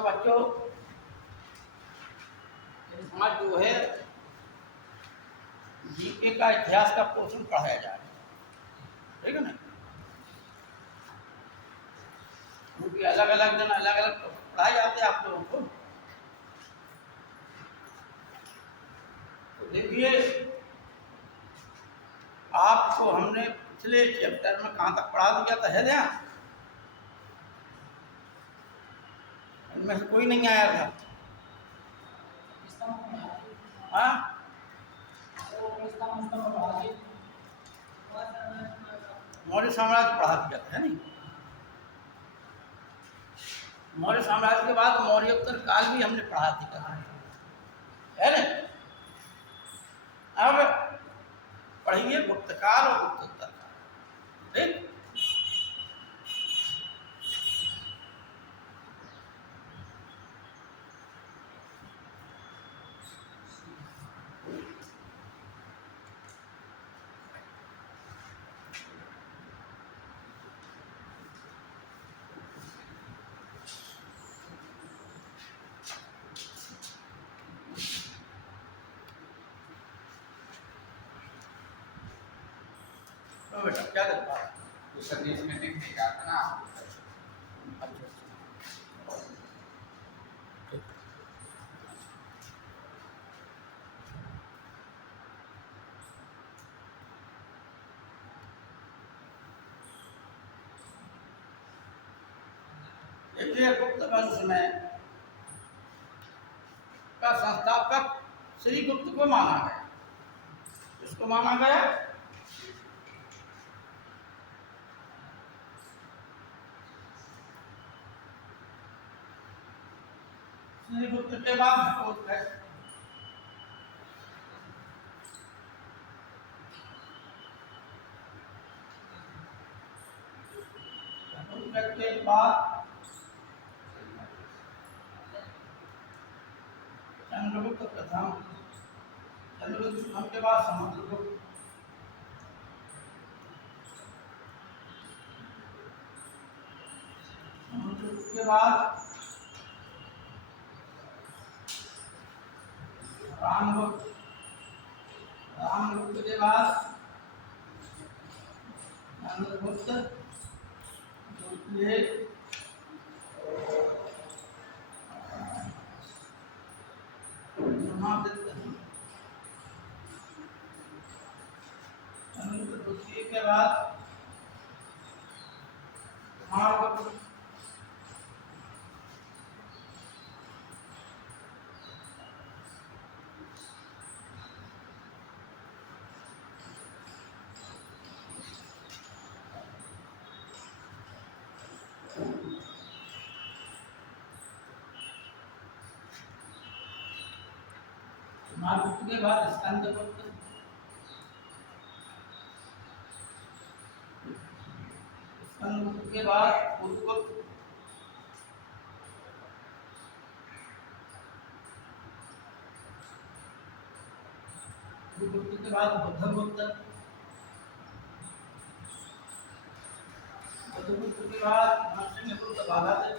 तो बच्चों आज जो है जीके का इतिहास का पोषण पढ़ाया जा रहा है, ठीक है ना। क्योंकि अलग अलग दिन अलग अलग पढ़ाए जाते हैं आप लोगों को। तो देखिए आपको हमने पिछले चैप्टर में कहाँ तक पढ़ा दिया था, है ध्यान? इनमें से कोई नहीं आया था। हाँ मौर्य साम्राज्य पढ़ा दिया था, है नहीं? मौर्य साम्राज्य के बाद मौर्योत्तर काल भी हमने पढ़ा दिया है ना। अब पढ़िए गुप्त काल और गुप्तोत्तर काल, ठीक। तो बेटा क्या करता है? तो सर्विस में नहीं कहा था ना। देखिए गुप्त वंश में का संस्थापक श्री गुप्त को माना गया। किसको माना गया? श्री गुप्त के बाद घटोत्कच है। घटोत्कच के बाद चंद्रगुप्त प्रथम, चंद्रगुप्त प्रथम के बाद समुद्रगुप्त, समुद्रगुप्त के बाद रामगुप्त, रामगुप्त के बाद चंद्रगुप्त, द्वितीय, चंद्रगुप्त द्वितीय के बाद कुमारगुप्त, कुमारगुप्त के बाद स्कंदगुप्त, स्कंदगुप्त के बाद बुधगुप्त, बुधगुप्त के बाद बुद्धगुप्त, बुद्धगुप्त के बाद नरसिंहगुप्त बालाजी,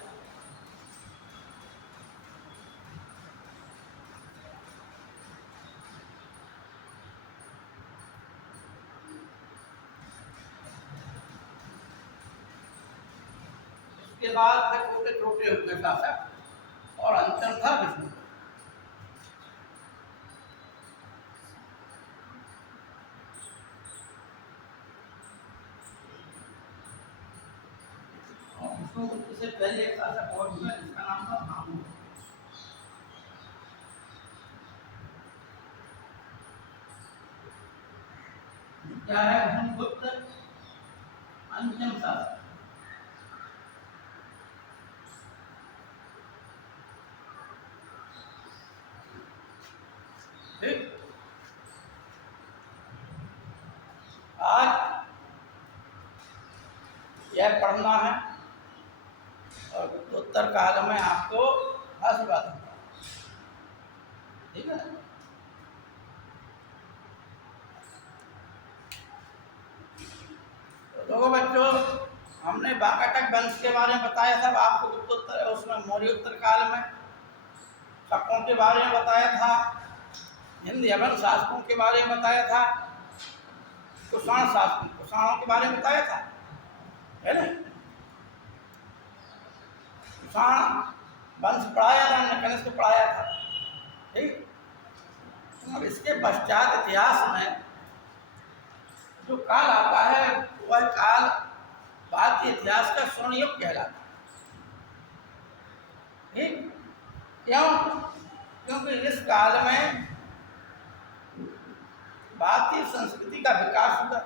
के बाद फिर छोटे छोटे हुए शासक और अंतर था विष्णु। विष्णुगुप्त से पहले एक शासक और हुआ जिसका नाम था भानु। क्या है? विष्णुगुप्त अंतिम शासक, ठीक। आज यह पढ़ना है और उत्तर काल में आपको आशीर्वाद होगा, ठीक है। तो देखो बच्चों हमने वाकाटक वंश के बारे में बताया था आपको, गुप्तोत्तर उसमें मौर्योत्तर काल में शकों के बारे में बताया था, हिंद यवन शासकों के बारे में बताया था, कुषाण शासकों कुषाणों के बारे में बताया था, है ना। कुषाण वंश पढ़ाया था, हमने कनिष्क पढ़ाया था, ठीक। और इसके पश्चात इतिहास में जो काल आता है वह काल भारतीय इतिहास का स्वर्ण युग कहलाता है, ठीक। क्यों? क्योंकि इस काल में भारतीय संस्कृति का विकास हुआ,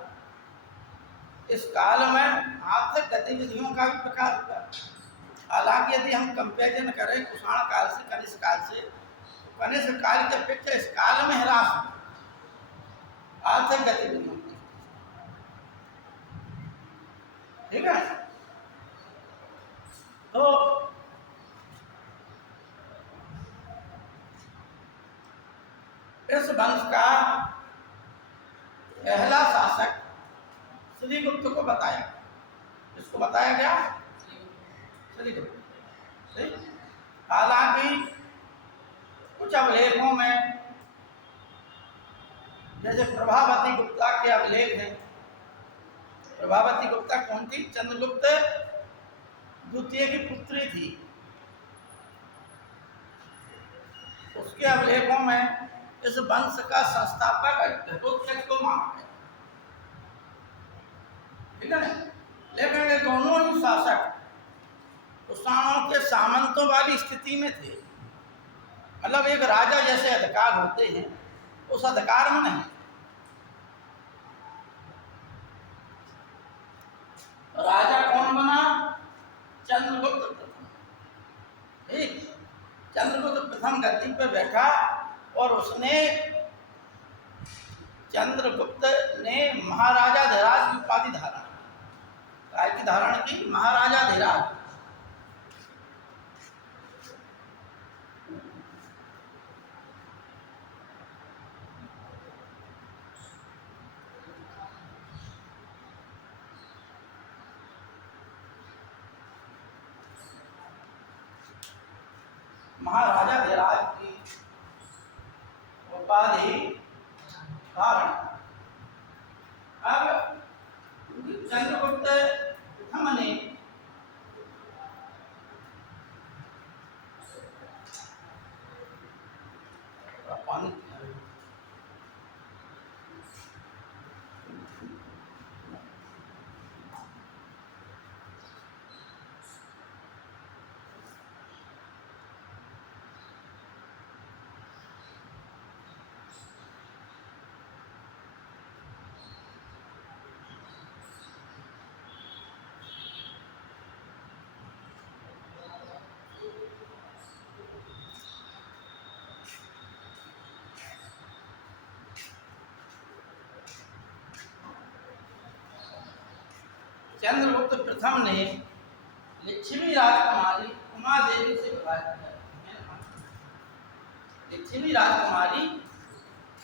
इस काल में आर्थिक गतिविधियों का भी विकास हुआ। हालांकि यदि हम कंपेरिजन करें कुषाण काल से कनिष्क काल से, तो कनिष्क काल की अपेक्षा इस काल में ह्रास हुआ आर्थिक गतिविधियों की, ठीक है। तो इस वंश का पहला शासक श्रीगुप्त को बताया, इसको बताया गया श्रीगुप्त। हालांकि कुछ अभिलेखों में जैसे प्रभावती गुप्ता के अभिलेख हैं। प्रभावती गुप्ता कौन थी? चंद्रगुप्त द्वितीय की पुत्री थी। उसके अभिलेखों में इस वंश का संस्थापक घटोत्कच को माना है, ठीक है। लेकिन ये दोनों ही शासक कुषाणों के सामंतों वाली स्थिति में थे, मतलब एक राजा जैसे अधिकार होते हैं उस अधिकार में नहीं। राजा कौन बना? चंद्रगुप्त प्रथम, ठीक। चंद्रगुप्त प्रथम गद्दी पर बैठा और उसने चंद्रगुप्त ने महाराजा धीराज की उपाधि धारण की। काय की धारण की? महाराजा धीराज। महाराजा धीराज की उपाधि धारण। अब चंद्रगुप्त प्रथम ने पानी चंद्रगुप्त प्रथम ने लिच्छवी राजकुमारी उमा देवी से विवाह किया। लिच्छवी राजकुमारी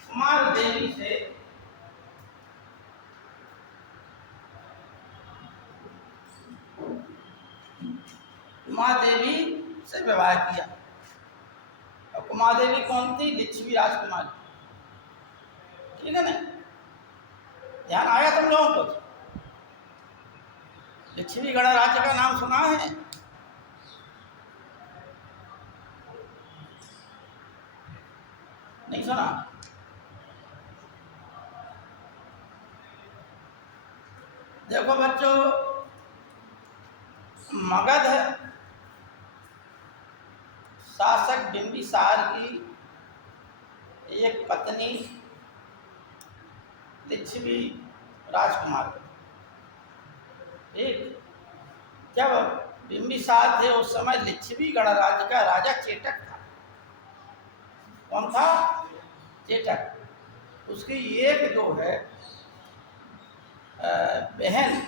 कुमार देवी से विवाह किया। और कुमार देवी कौन थी? लिच्छवी राजकुमारी, ठीक है ना। ध्यान आया तुम लोगों को? लिच्छवी गणराज्य का नाम सुना है? नहीं सुना? देखो बच्चों, मगध शासक बिंबिसार की एक पत्नी लिच्छवी राजकुमार, ठीक। जब बिंबिसार थे उस समय लिच्छवी गणराज्य का राजा चेटक था। कौन था? चेटक। उसकी एक जो है बहन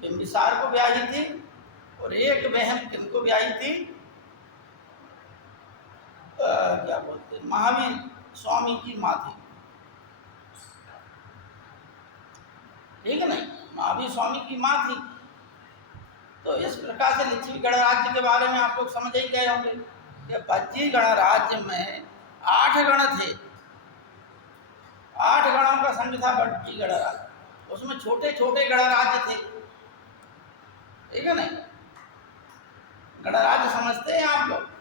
बिंबिसार को ब्याही थी और एक बहन किनको ब्याही थी? क्या बोलते, महावीर स्वामी की माँ थी, ठीक है नहीं। महावीर स्वामी की माँ थी। तो इस प्रकार से लिच्छवी गणराज्य के बारे में आप लोग समझ ही गए होंगे कि बज्जी गणराज्य में 8 गण थे। 8 गणों का संघ था बज्जी गणराज्य, उसमें छोटे छोटे गणराज्य थे, ठीक है नहीं? गणराज्य समझते हैं आप लोग?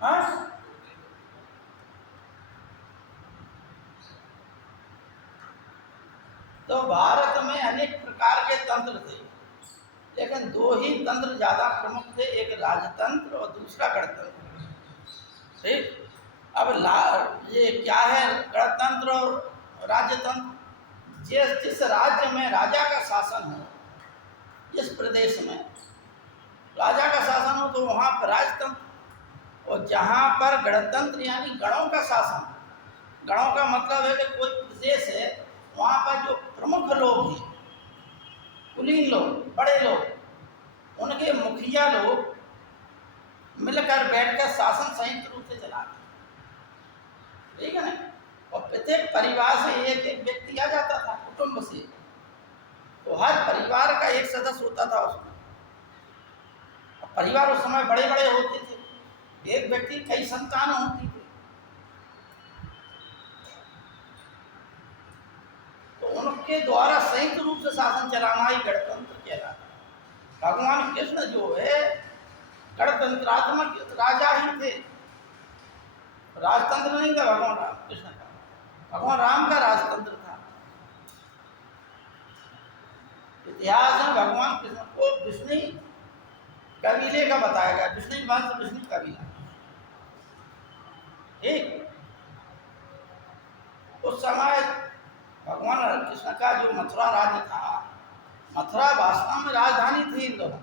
हाँ, तो भारत में अनेक प्रकार के तंत्र थे, लेकिन 2 ही तंत्र ज्यादा प्रमुख थे, एक राजतंत्र और दूसरा गणतंत्र। ठीक, अब ये क्या है गणतंत्र और राजतंत्र? जिस राज्य में राजा का शासन हो, जिस प्रदेश में राजा का शासन हो तो वहाँ पर राजतंत्र, और जहाँ पर गणतंत्र यानी गणों का शासन, गणों का मतलब है कि कोई प्रदेश है, वहाँ पर जो प्रमुख लोग हैं, कुलीन लोग, बड़े लोग, उनके मुखिया लोग मिलकर बैठकर शासन संयुक्त रूप से चलाते, ठीक है ना? और प्रत्येक परिवार से एक एक व्यक्ति आ जाता था कुटुंब से, तो हर परिवार का एक सदस्य होता था उसमें। परिवार उस समय बड़े बड़े होते थे, एक व्यक्ति कई संतान होती थी, तो उनके द्वारा संयुक्त रूप से शासन चलाना ही गणतंत्र कहलाता। भगवान कृष्ण जो है गणतंत्रात्मक राजा ही थे, राजतंत्र नहीं था भगवान राम कृष्ण का, भगवान राम का राजतंत्र था। इतिहास में भगवान कृष्ण को विष्णु कबीले का बताया गया, विष्णु वंश, विष्णु कबीला। ठीक, उस समय भगवान कृष्ण का जो मथुरा राज्य था, मथुरा वास्तव में राजधानी थी इन लोगों।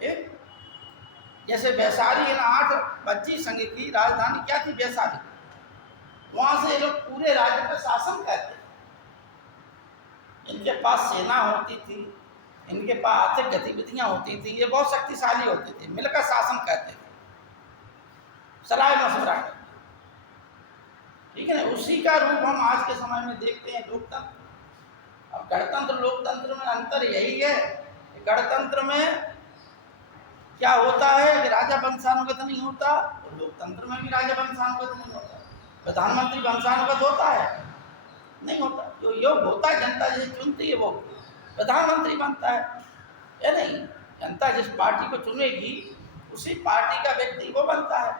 ठीक, जैसे वैशाली इन 8 बज्जी संघ की राजधानी क्या थी? वैशाली। वहां से ये लोग पूरे राज्य पर शासन करते, इनके पास सेना होती थी, इनके पास आर्थिक गतिविधियां होती थी, ये बहुत शक्तिशाली होते थे, मिलकर शासन करते थे, सलाह मशवरा करते, ठीक है ना? उसी का रूप हम आज के समय में देखते हैं, लोकतंत्र। अब गणतंत्र लोकतंत्र में अंतर यही है कि गणतंत्र में क्या होता है कि राजा वंशानुगत नहीं होता, और लोकतंत्र में भी राजा वंशानुगत नहीं होता। प्रधानमंत्री वंशानुगत होता है? नहीं होता। जो योग होता है, जनता जिसे चुनती है वो प्रधानमंत्री बनता है, या नहीं? जनता जिस पार्टी को चुनेगी उसी पार्टी का व्यक्ति वो बनता है,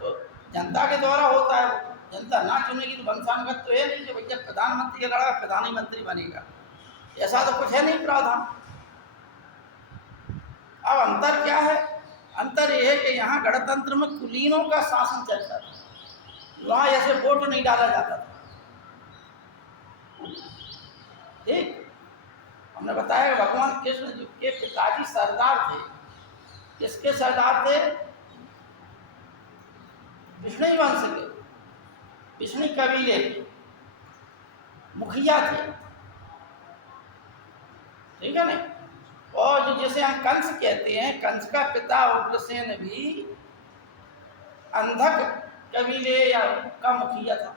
तो जनता के द्वारा होता है वो। जनता ना चुनेगी तो वंशानुगत तो है नहीं कि भैया प्रधानमंत्री का लड़ा प्रधानमंत्री बनेगा, ऐसा तो कुछ है नहीं प्रावधान। अब अंतर क्या है? अंतर यह है कि यहाँ गणतंत्र में कुलीनों का शासन चलता था, वहाँ ऐसे वोट नहीं डाला जाता था। ठीक, हमने बताया कि भगवान कृष्ण के पिताजी सरदार थे। किसके सरदार थे? विष्णु वंश के, विष्णु कबीले के मुखिया थे, ठीक है ना? और जो जैसे हम कंस कहते हैं, कंस का पिता उग्रसेन भी अंधक कबीले या का मुखिया था।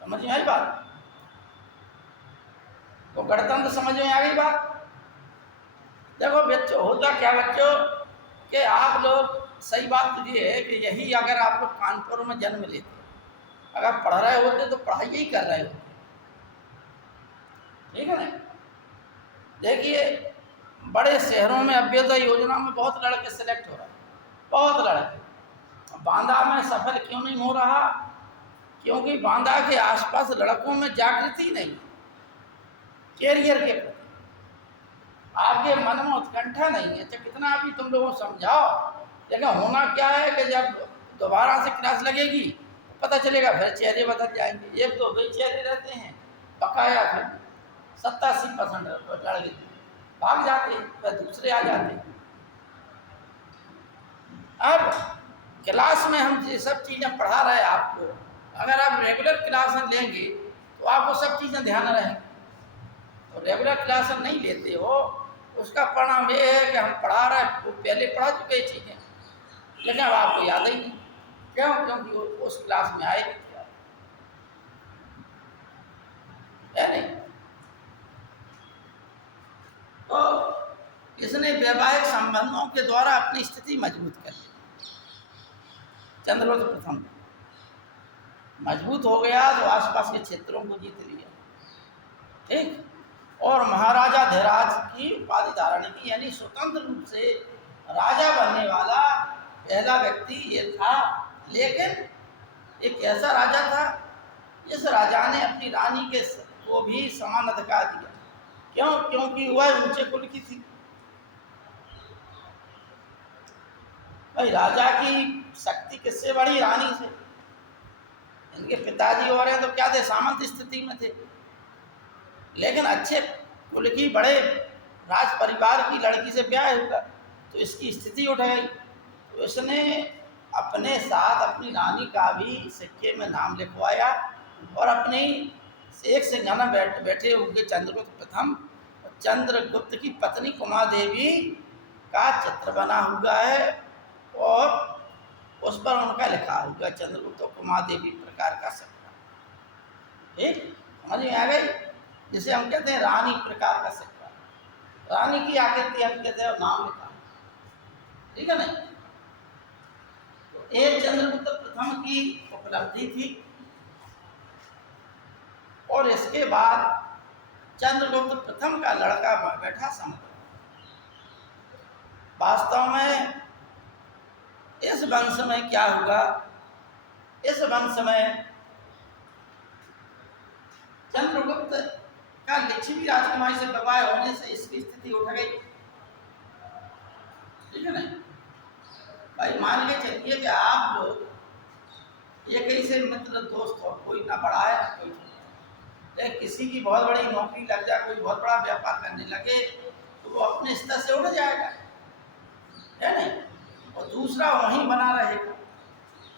समझ में आई बात? तो गणतंत्र समझ में आ गई बात? देखो बच्चों, होता क्या बच्चों कि आप लोग, सही बात तो ये है कि यही अगर आप लोग कानपुर में जन्म लेते, अगर पढ़ रहे होते तो पढ़ाई ही कर रहे होते, ठीक है ना? देखिए बड़े शहरों में अभ्युदय योजना में बहुत लड़के सिलेक्ट हो रहे हैं, बहुत लड़के। बांदा में सफल क्यों नहीं हो रहा? क्योंकि बांदा के आसपास लड़कों में जागृति नहीं, कैरियर के प्रति आपके मन में उत्कंठा नहीं है। तो कितना भी तुम लोगों को समझाओ, लेकिन होना क्या है कि जब दोबारा से क्लास लगेगी पता चलेगा फिर चेहरे बदल जाएंगे। एक तो वही चेहरे रहते हैं बकाया, फिर 70-80% लड़के भाग जाते हैं, फिर दूसरे आ जाते हैं। अब क्लास में हम ये सब चीज़ें पढ़ा रहे हैं आपको, अगर आप रेगुलर क्लास लेंगे तो आपको सब चीज़ें ध्यान रहेंगी। तो रेगुलर क्लास नहीं लेते हो, उसका परिणाम ये है कि हम पढ़ा रहे हैं, वो पहले पढ़ा चुके चीज़ें, लेकिन अब आपको याद ही नहीं। क्यों? क्योंकि उस क्लास में आए नहीं थे। इसने वैवाहिक संबंधों के द्वारा अपनी स्थिति मजबूत कर ली। चंद्रगुप्त प्रथम मजबूत हो गया तो आसपास के क्षेत्रों को जीत लिया, ठीक, और महाराजा धीराज की उपाधि धारण की, यानी स्वतंत्र रूप से राजा बनने वाला पहला व्यक्ति ये था। लेकिन एक ऐसा राजा था जिस राजा ने अपनी रानी के को भी समान अधिकार दिया। क्यों? क्योंकि वह ऊंचे कुल की थी। भाई राजा की शक्ति किससे बढ़ी? रानी से। इनके पिताजी और हैं तो क्या थे? सामंत स्थिति में थे, लेकिन अच्छे कुल की बड़े राज परिवार की लड़की से ब्याह हुआ तो इसकी स्थिति उठ गई। तो इसने अपने साथ अपनी रानी का भी सिक्के में नाम लिखवाया और अपनी एक सिंहासन में बैठे हुए चंद्रगुप्त प्रथम और चंद्रगुप्त की पत्नी कुमादेवी का चित्र बना हुआ है और उस पर उनका लिखा हुआ चंद्रगुप्त और कुमादेवी प्रकार का सिक्का। ठीक, समझ में आ गई? जिसे हम कहते हैं रानी प्रकार का सिक्का, रानी की आकृति हम कहते हैं और नाम लिखा, ठीक है ना। तो एक चंद्रगुप्त प्रथम की उपलब्धि थी और इसके बाद चंद्रगुप्त प्रथम का लड़का बैठा समुद्र। वास्तव में इस वंश में क्या हुआ? इस वंश में चंद्रगुप्त का लिच्छवी राजकुमारी से विवाह होने से इसकी स्थिति उठ गई, ठीक है ना। भाई मान के चलिए कि आप लोग ये कहीं से मित्र दोस्त हो, कोई ना बड़ा है ना कोई छोटा, किसी की बहुत बड़ी नौकरी लग जाए, कोई बहुत बड़ा व्यापार करने लगे तो वो अपने स्तर से उठ जाएगा, है नहीं, और दूसरा वहीं बना रहेगा।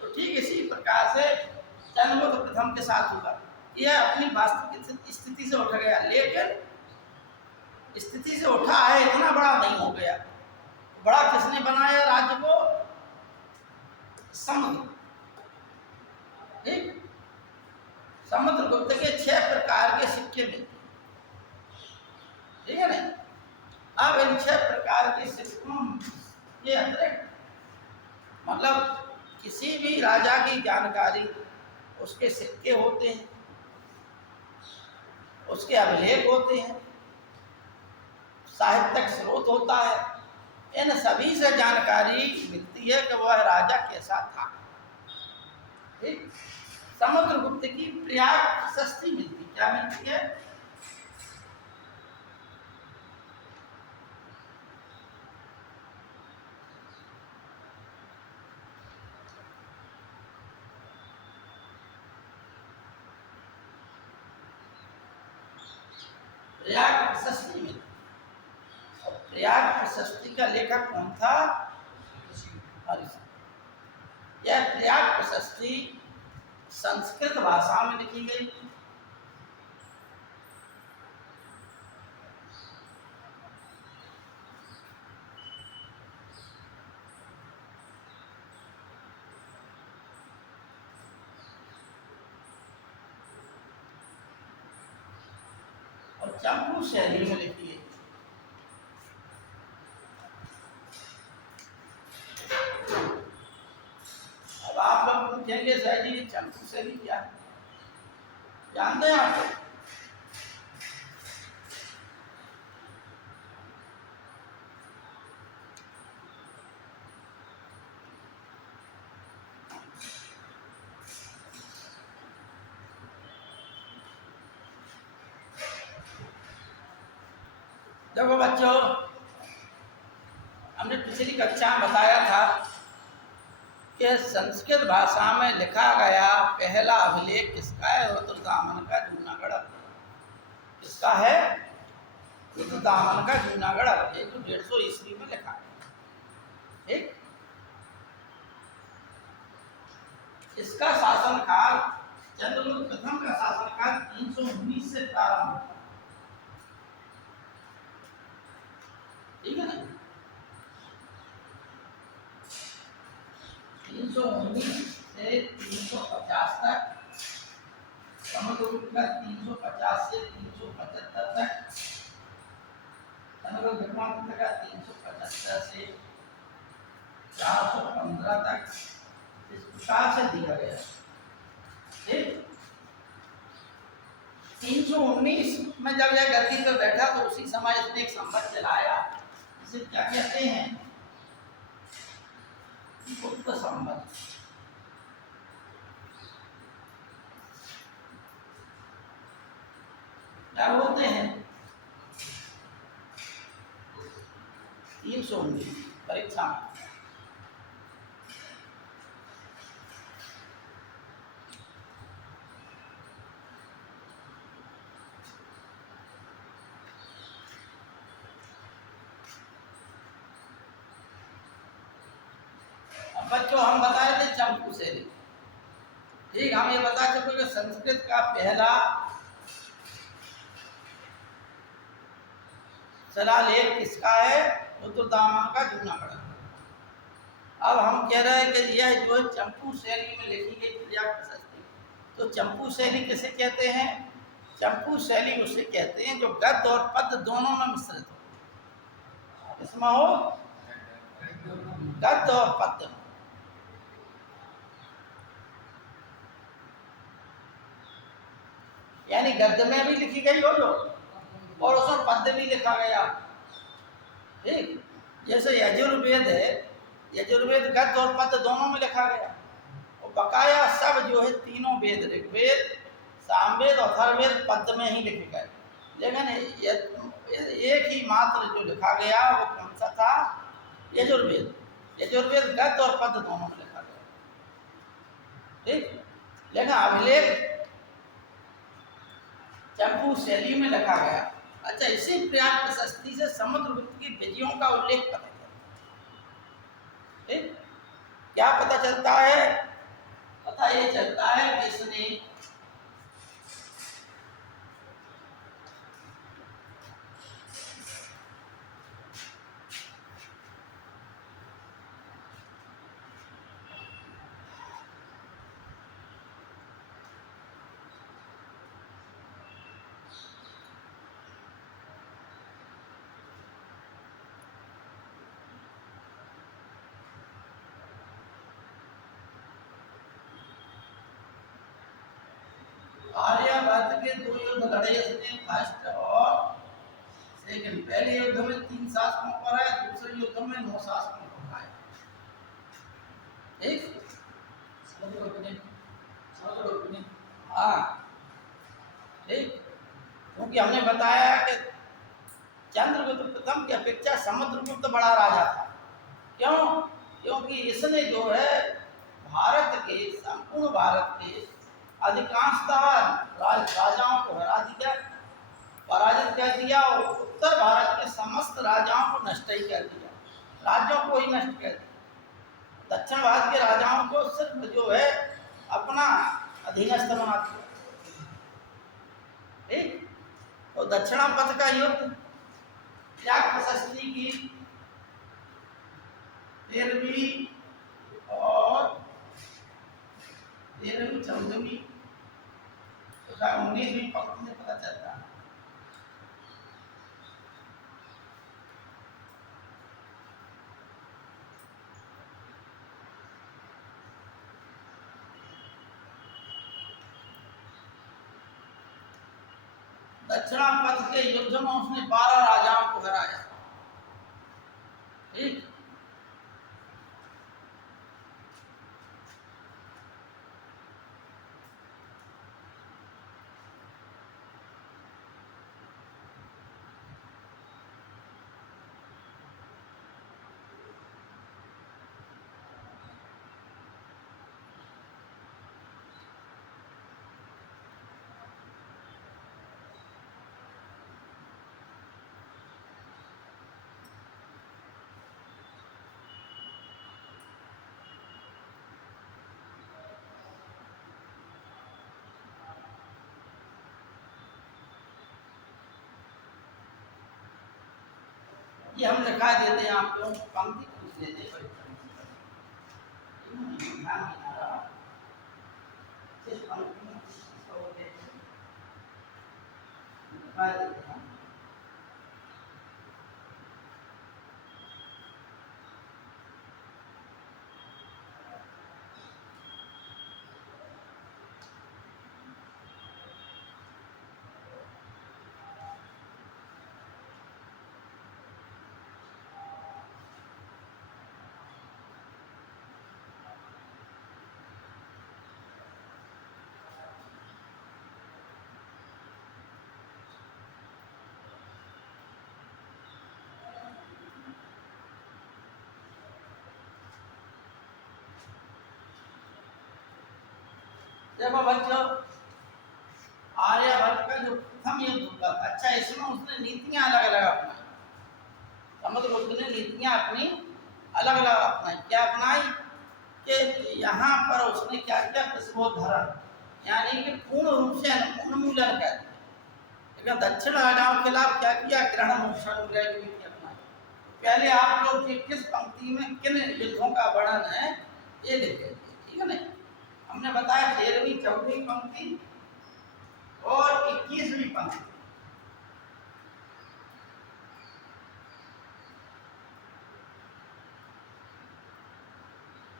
तो ठीक इसी प्रकार से चंद्रगुप्त प्रथम के साथ हुआ। यह अपनी वास्तविक स्थिति से उठ गया, लेकिन स्थिति से उठा है, इतना बड़ा नहीं हो गया। बड़ा किसने बनाया राज्य को? समुद्र। ठीक, समुद्रगुप्त के 6 प्रकार के सिक्के मिलते, ठीक है ना। अब इन 6 प्रकार के सिक्कों के अतिरिक्त मतलब किसी भी राजा की जानकारी उसके सिक्के होते हैं, उसके अभिलेख होते हैं, साहित्यिक स्रोत होता है। इन सभी से जानकारी मिलती है कि वह राजा कैसा था। ठीक, समुद्रगुप्त की प्रयाग प्रशस्ति मिलती, क्या मिलती है? प्रयाग प्रशस्ति मिलती। और प्रयाग प्रशस्ति का लेखक कौन था? यह प्रयाग प्रशस्ति संस्कृत भाषा में लिखी गई। और चंपू शैली में लिखी है। अब आप लोग पूछेंगे सर जी चंपू शैली क्या है? जानते हैं आप? देखो बच्चों, हमने पिछली कक्षा में बताया था कि संस्कृत भाषा में लिखा गया पहला अभिलेख किसका है? रुद्रदामन का जूनागढ़। किसका है? रुद्रदामन का जूनागढ़ अभिलेख, जो 150 ईस्वी में लिखा है। ठीक, इसका शासनकाल, चंद्रगुप्त प्रथम का शासनकाल 319 से प्रारंभ होता है, ठीक है ना। 319 से 350 तक, समुद्रगुप्त का 350 से 375 तक, अनुरोध धर्मांतर का 375 से 415 तक इस प्रकार से दिया गया है। ठीक, 319 में जब यह गद्दी पर बैठा तो उसी समय इसने एक संबंध चलाया, इसे क्या कहते हैं? गुप्त संबंध। क्या बोलते हैं? 319 परीक्षा में। बच्चों हम बताए थे चंपू शैली। ठीक, हम ये बता चुके कि संस्कृत का पहला शिलालेख किसका है? रुद्रदामन का जूनागढ़। अब हम कह रहे हैं कि यह जो चंपू शैली में लिखी गई क्रिया प्रशस्ति, तो चंपू शैली किसे कहते हैं? चंपू शैली उसे कहते हैं जो गद्य और पद्य दोनों में मिश्रित हो। इसमें हो गद्य और पद्य में। यानी गद्य में भी लिखी गई हो जो, और उसमें पद्य भी लिखा गया। ठीक, जैसे यजुर्वेद है, यजुर्वेद गद्य और पद्य दोनों में लिखा गया, और बकाया सब जो है तीनों वेद, ऋग्वेद, सामवेद और अथर्ववेद पद्य में ही लिखे गए। लेकिन एक ही मात्र जो लिखा गया वो कौन सा था? यजुर्वेद। यजुर्वेद गद्य और पद्य दोनों में लिखा गया। ठीक, लेकिन अभिलेख चंपू शैली में लिखा गया। अच्छा, इसी प्रयाग प्रशस्ति से समुद्रगुप्त की विजयों का उल्लेख पता चलता है। ठीक, क्या पता चलता है? पता ये चलता है कि इसने आर्यवर्त के 2 युद्ध लड़े इसने, फर्स्ट और सेकंड। पहले युद्ध में 3 शासकों पर आया, दूसरे युद्ध में 9 शासकों पर आया। ठीक, हाँ ठीक, क्योंकि हमने बताया कि चंद्रगुप्त प्रथम की अपेक्षा समुद्रगुप्त बड़ा राजा था। क्यों? क्योंकि इसने जो है भारत के, संपूर्ण भारत के अधिकांशतः राजाओं को हरा दिया, पराजित कर दिया, और उत्तर भारत के समस्त राजाओं को नष्ट ही कर दिया, राज्यों को ही नष्ट कर दिया। दक्षिण भारत के राजाओं को सिर्फ जो है अपना अधीनस्थ बना दिया। ठीक, तो दक्षिणापथ का युद्ध प्रयाग प्रशस्ति की 13वीं और 13वीं 14वीं 19वीं पंक्ति से पता चलता है। दक्षिणापथ के युद्ध में उसने 12 राजाओं को हराया। ठीक, ये हम लिखा देते हैं, आप लोग पंक्ति पूछ लेते हैं। देखो बच्चों, आर्यभट्ट का जो प्रथम युद्ध हुआ था, अच्छा इसमें उसने नीतियां अलग अलग अपनाई। समुद्रगुप्त ने नीतियां अपनी अलग अलग अपनाई। क्या अपनाई कि यहाँ पर उसने क्या किया, विश्वोद्धरण यानी कि पूर्ण रूप से उन्मूलन कर दिया। लेकिन दक्षिण राजाओं के खिलाफ क्या किया, ग्रहण मोक्षण नीति अपनाई। पहले आप लोग कि किस पंक्ति में किन युद्धों का वर्णन है ये लिखे, ठीक है ना। हमने बताया 13वीं 14वीं पंक्ति और 21वीं पंक्ति।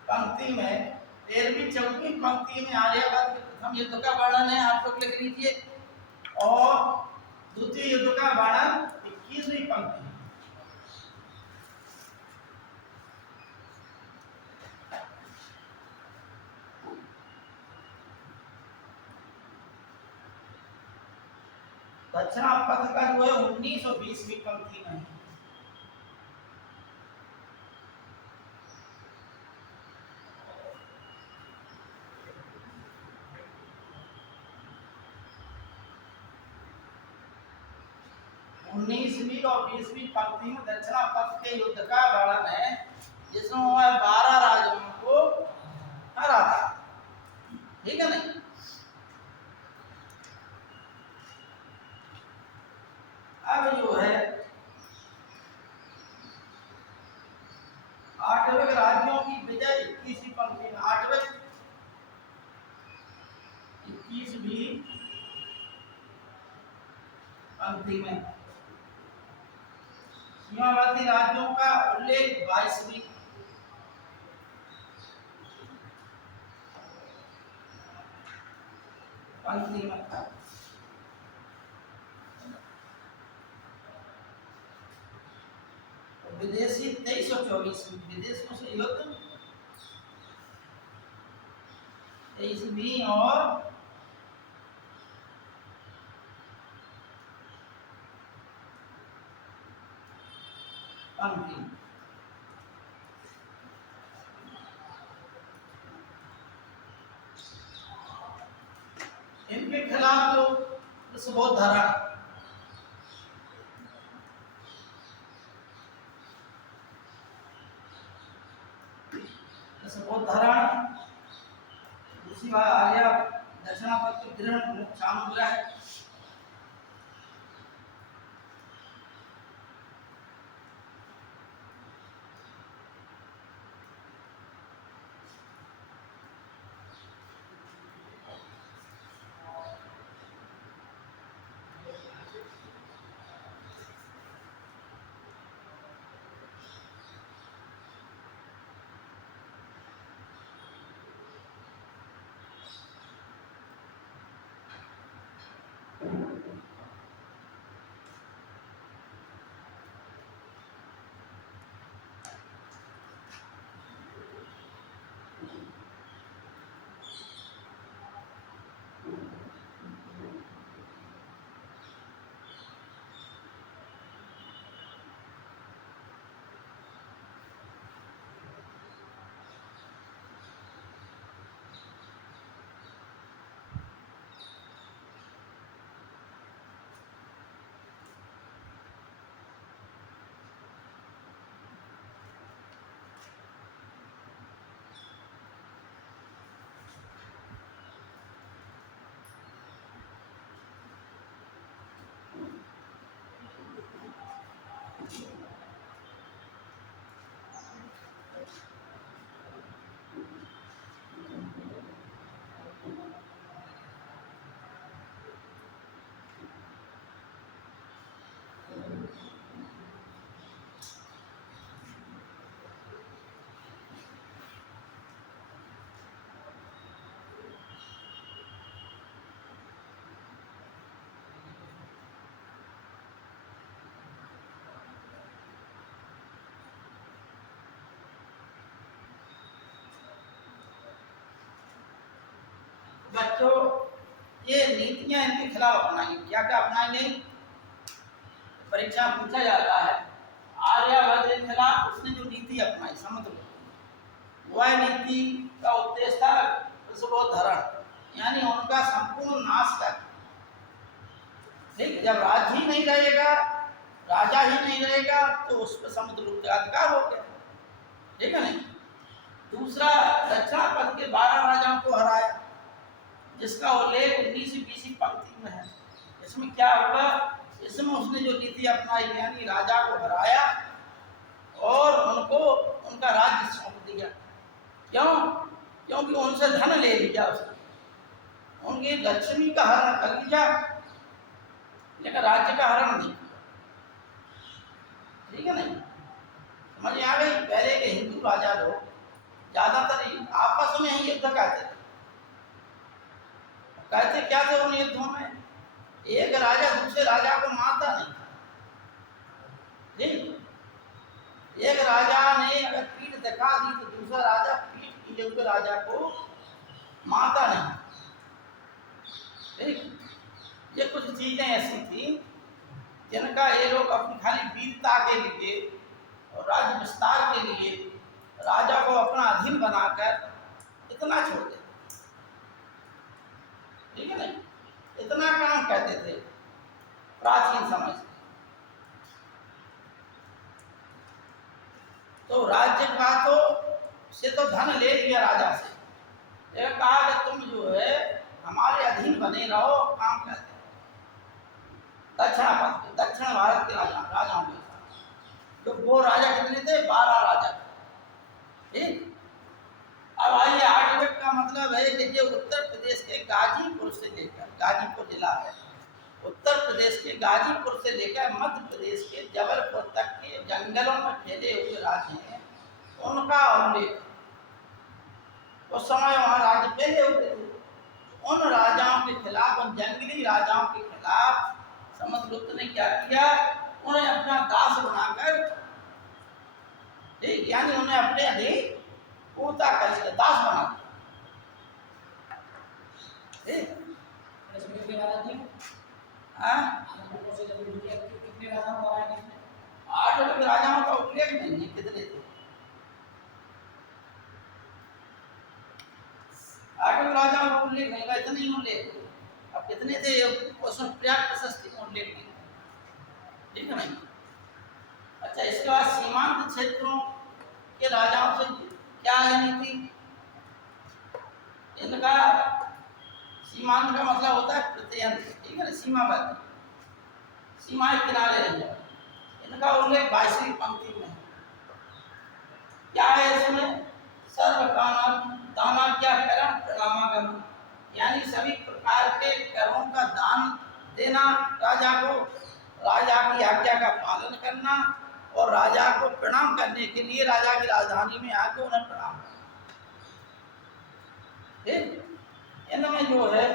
पंक्ति में 13वीं 14वीं पंक्ति में आर्यभट्ट के प्रथम युद्ध का वर्णन है, आप लोग लिख लीजिए। और द्वितीय युद्ध का वर्णन 21वीं पंक्ति। दक्षिणापथ का जो है 19 और 20वीं पंक्ति में है। उन्नीसवीं और 20वीं पंक्ति में दक्षिणापथ के युद्ध का वर्णन है, जिसमें वह 12 राजाओं को हरा था, ठीक है नहीं। अब जो है 8वें राज्यों की विजय 21वीं पंक्ति में। 8वें 21वीं पंक्ति में सीमावर्ती राज्यों का उल्लेख 22वीं पंक्ति में था। विदेशी 23 और 24, विदेशों से युद्ध 23वीं और 20वीं। इनके खिलाफ जो विश्वोद्धरण दूसरी बार आर्य दक्षिणापथ के ग्रहण मोक्षानुग्रह है। बच्चों ये नीतियां इनके खिलाफ अपनाई। क्या क्या अपनाई गई, परीक्षा पूछा जाता है। आर्यभट्ट के खिलाफ उसने जो नीति अपनाई समुद्र, वह नीति का उद्देश्य था विश्वोद्धरण यानी उनका संपूर्ण नाश कर। ठीक, जब राज्य ही नहीं रहेगा, राजा ही नहीं रहेगा, तो उस पर समुद्रगुप्त का अधिकार हो गया। ठीक है नहीं। दूसरा, दक्षिणापथ के 12 राजाओं को हराया, जिसका उल्लेख 19वीं 20वीं पंक्ति में है। इसमें क्या होगा, इसमें उसने जो नीति अपनाई, यानी राजा को हराया और उनको उनका राज्य सौंप दिया। क्यों? क्योंकि उनसे धन ले लिया उसने, उनकी लक्ष्मी का हरण कर लिया, लेकिन राज्य का हरण नहीं किया। ठीक है नहीं, समझ में आ गई। पहले के हिंदू राजा लोग ज्यादातर आपस में ही युद्ध करते थे। कहते क्या थे उन युद्धों में, एक राजा दूसरे राजा को मारता नहीं था। ठीक, एक राजा ने अगर पीठ दिखा दी तो दूसरा राजा पीठ किए हुए राजा को मारता नहीं। ठीक, ये कुछ चीजें ऐसी थी जिनका ये लोग अपनी खाली वीरता के लिए और राज्य विस्तार के लिए राजा को अपना अधीन बनाकर इतना छोड़ देते। ठीक है नहीं, इतना काम कहते थे प्राचीन समय से। तो राज्य का तो धन ले लिया राजा से, ये कहा कि तुम जो है हमारे अधीन बने रहो, काम करते। दक्षिण भारत के राजाओं के साथ तो वो राजा कितने थे, 12 राजा। ठीक, अब आइए 8 का मतलब है कि जो उत्तर प्रदेश के गाजीपुर से लेकर, गाजीपुर जिला है, उत्तर प्रदेश के गाजीपुर से लेकर मध्य प्रदेश के जबलपुर तक के जंगलों में फैले हुए राज्य हैं, उनका उल्लेख। उस समय वहाँ राज्य फैले हुए थे, उन राजाओं के खिलाफ, उन जंगली राजाओं के खिलाफ समुद्रगुप्त ने क्या किया, उन्हें अपना दास बनाकर, ठीक, यानी उन्हें अपने अधीन पूर्णता कर दास बना दिया। आठ राजाओं का उल्लेख नहीं है, कितने थे? 8 राजाओं का उल्लेख नहीं, इतने ही उल्लेख। अब कितने थे उसमें पर्याप्त प्रशस्ति का उल्लेख नहीं। ठीक है नहीं। अच्छा, इसके बाद सीमांत क्षेत्रों के राजाओं से क्या लेनी थी? इनका सीमांत का मतलब होता है प्रत्यंत। ठीक है ना, सीमावर्ती, सीमा के किनारे रह जाए। इनका उल्लेख 22वीं पंक्ति में है। क्या है इसमें? सर्व दानाज्ञाकरण प्रणामागम, यानी सभी प्रकार के करों का दान देना राजा को, राजा की आज्ञा का पालन करना और राजा को प्रणाम करने के लिए राजा की राजधानी में आकर उन्हें प्रणाम करना। ठीक, इनमें जो है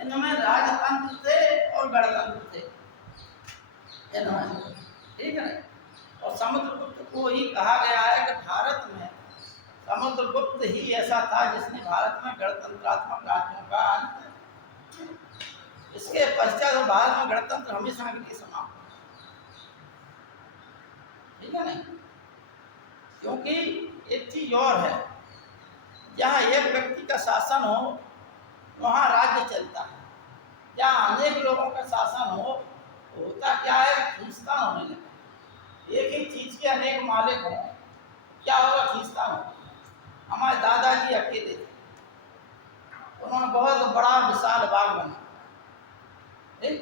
इनमें राजतंत्र थे और गणतंत्र थे इनमें। ठीक है ना। और समुद्रगुप्त को ही कहा गया है कि भारत में समुद्रगुप्त ही ऐसा था जिसने भारत में गणतंत्रात्मक राज्यों का अंत। इसके पश्चात भारत में गणतंत्र हमेशा के लिए समाप्त। ठीक है नहीं, क्योंकि एक चीज और है, जहाँ एक व्यक्ति का शासन हो वहाँ राज्य चलता है, जहाँ अनेक लोगों का शासन हो होता क्या है, खींचतान होने लगे। एक ही चीज के अनेक मालिक हों, क्या होगा, खींचतान होगा। हमारे दादाजी अकेले थे, उन्होंने बहुत बड़ा विशाल बाग बना, ठीक,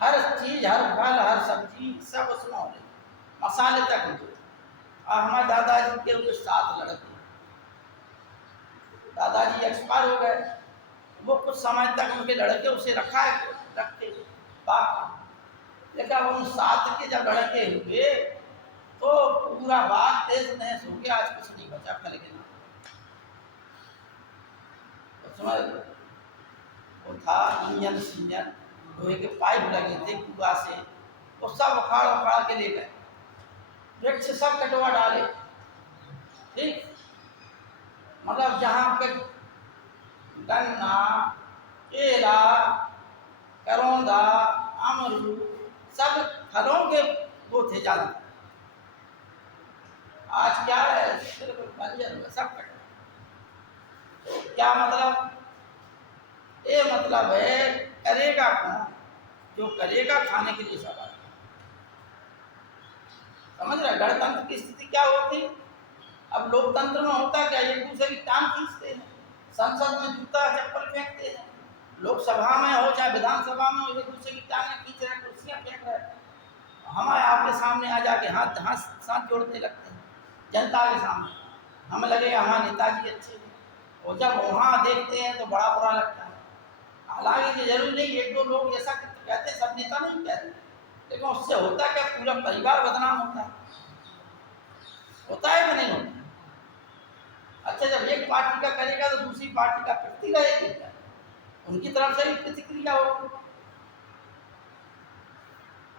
हर चीज, हर फल, हर सब्जी सब उसमें हो रही, मसाले तक होते। और हमारे दादाजी के उनके 7 लड़के, दादाजी एक्सपायर हो गए, वो कुछ समय तक उनके लड़के उसे रखते बाग। लेकिन उन 7 के जब लड़के हुए तो पूरा बाग देश नहस हो गया, आज कुछ नहीं बचा फल के नाम। उसमें वो था इंजन सिंजन, लोहे के पाइप लगे थे कुआ से, वो सब उखाड़ उखाड़ के ले गए, वृक्ष सब कटवा डाले। ठीक, मतलब जहाँ पे गन्ना, केला, करौंदा, अमरूद सब फलों के वो थे ज्यादा। आज क्या है, सिर्फ बंजर में सब कट। तो क्या मतलब, ये मतलब है करेगा कौन, जो करेगा खाने के लिए सवाल। समझ रहे, गणतंत्र की स्थिति क्या होती। अब लोकतंत्र में होता क्या, एक दूसरे की टांग खींचते हैं, संसद में जूता चप्पल फेंकते हैं, लोकसभा में हो चाहे विधानसभा में हो, एक दूसरे की टांगें खींच रहे हैं, कुर्सियां फेंक रहे हैं। हमारे आपके सामने आ जाके हाथ हाथ साथ जोड़ने लगते हैं जनता के सामने, हमें लगेगा हमारे नेताजी अच्छे हैं, और जब वहाँ देखते हैं तो बड़ा बुरा लगता है। हालांकि जरूरी नहीं एक दो लोग ऐसा कहते, सब नेता नहीं कहते, लेकिन उससे होता क्या, पूरा परिवार बदनाम होता है कि नहीं होता। अच्छा, जब एक पार्टी का करेगा तो दूसरी पार्टी का प्रति रहेगी, उनकी तरफ से भी प्रतिक्रिया होगी,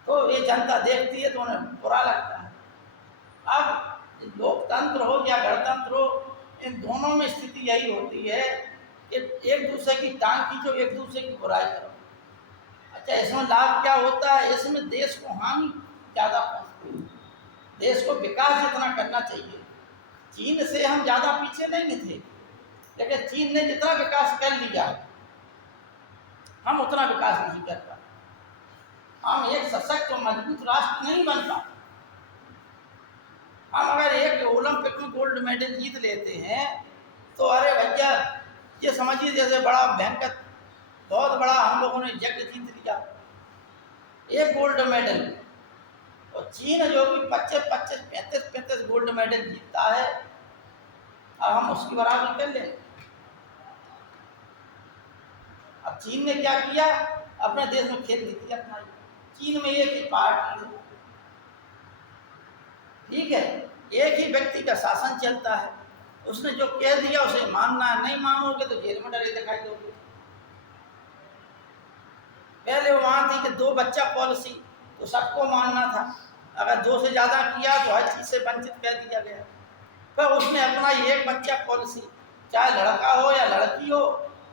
तो ये जनता देखती है तो उन्हें बुरा लगता है। अब लोकतंत्र हो या गणतंत्र हो, इन दोनों में स्थिति यही होती है कि एक दूसरे की टांग खींचो, एक दूसरे की बुराई करो। अच्छा, इसमें लाभ क्या होता है, इसमें देश को हानि ज़्यादा पहुँचती है, देश को विकास जितना करना चाहिए। चीन से हम ज़्यादा पीछे नहीं थे, लेकिन चीन ने जितना विकास कर लिया हम उतना विकास नहीं कर पाए। हम एक सशक्त और मजबूत राष्ट्र नहीं बन पाते। हम अगर एक ओलंपिक में गोल्ड मेडल जीत लेते हैं तो अरे भैया, ये समझिए जैसे बड़ा भयंकर, बहुत बड़ा हम लोगों ने यज्ञ जीत लिया, एक गोल्ड मेडल। और चीन जो कि 25-35 गोल्ड मेडल जीतता है, अब हम उसकी बराबरी कर लें। अब चीन ने क्या किया, अपने देश में खेल नीति अपनाई। चीन में एक ही पार्टी है, ठीक है, एक ही व्यक्ति का शासन चलता है, उसने जो कह दिया उसे मानना है, नहीं मानोगे तो जेल में डरे दिखाई दोगे। पहले वहां थी कि 2 बच्चा पॉलिसी, तो सबको मानना था, अगर 2 से ज्यादा किया तो हर चीज से वंचित कर दिया गया। पर उसने अपना एक बच्चा पॉलिसी, चाहे लड़का हो या लड़की हो,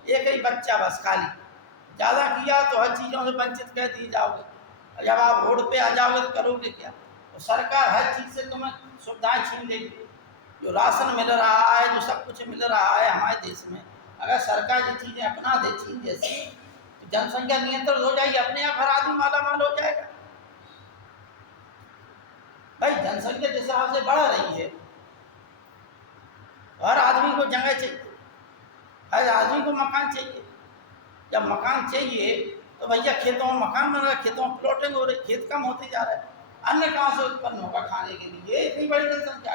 एक ही बच्चा बस खाली, ज़्यादा किया तो हर चीज़ों से वंचित कर दिए जाओगे। जब आप रोड पे आ जाओगे तो करोगे क्या, तो सरकार हर चीज़ से तुम्हें सुविधाएं छीन लेगी। जो राशन मिल रहा है, जो सब कुछ मिल रहा है हमारे देश में, अगर सरकार ये चीज़ें अपना दे चीन जैसी, तो जनसंख्या नियंत्रण हो जाएगी, अपने आप हर आदमी माला माल हो जाएगा। भाई जनसंख्या जिस हिसाब से बढ़ रही है, हर आदमी को जगह चाहिए, हर आदमी को मकान चाहिए। जब मकान चाहिए तो भैया खेतों में मकान बन रहा है, खेतों में प्लॉटिंग हो रही, खेत कम होते जा रहा है, अन्न कहाँ से उत्पन्न होगा खाने के लिए, इतनी बड़ी जनसंख्या।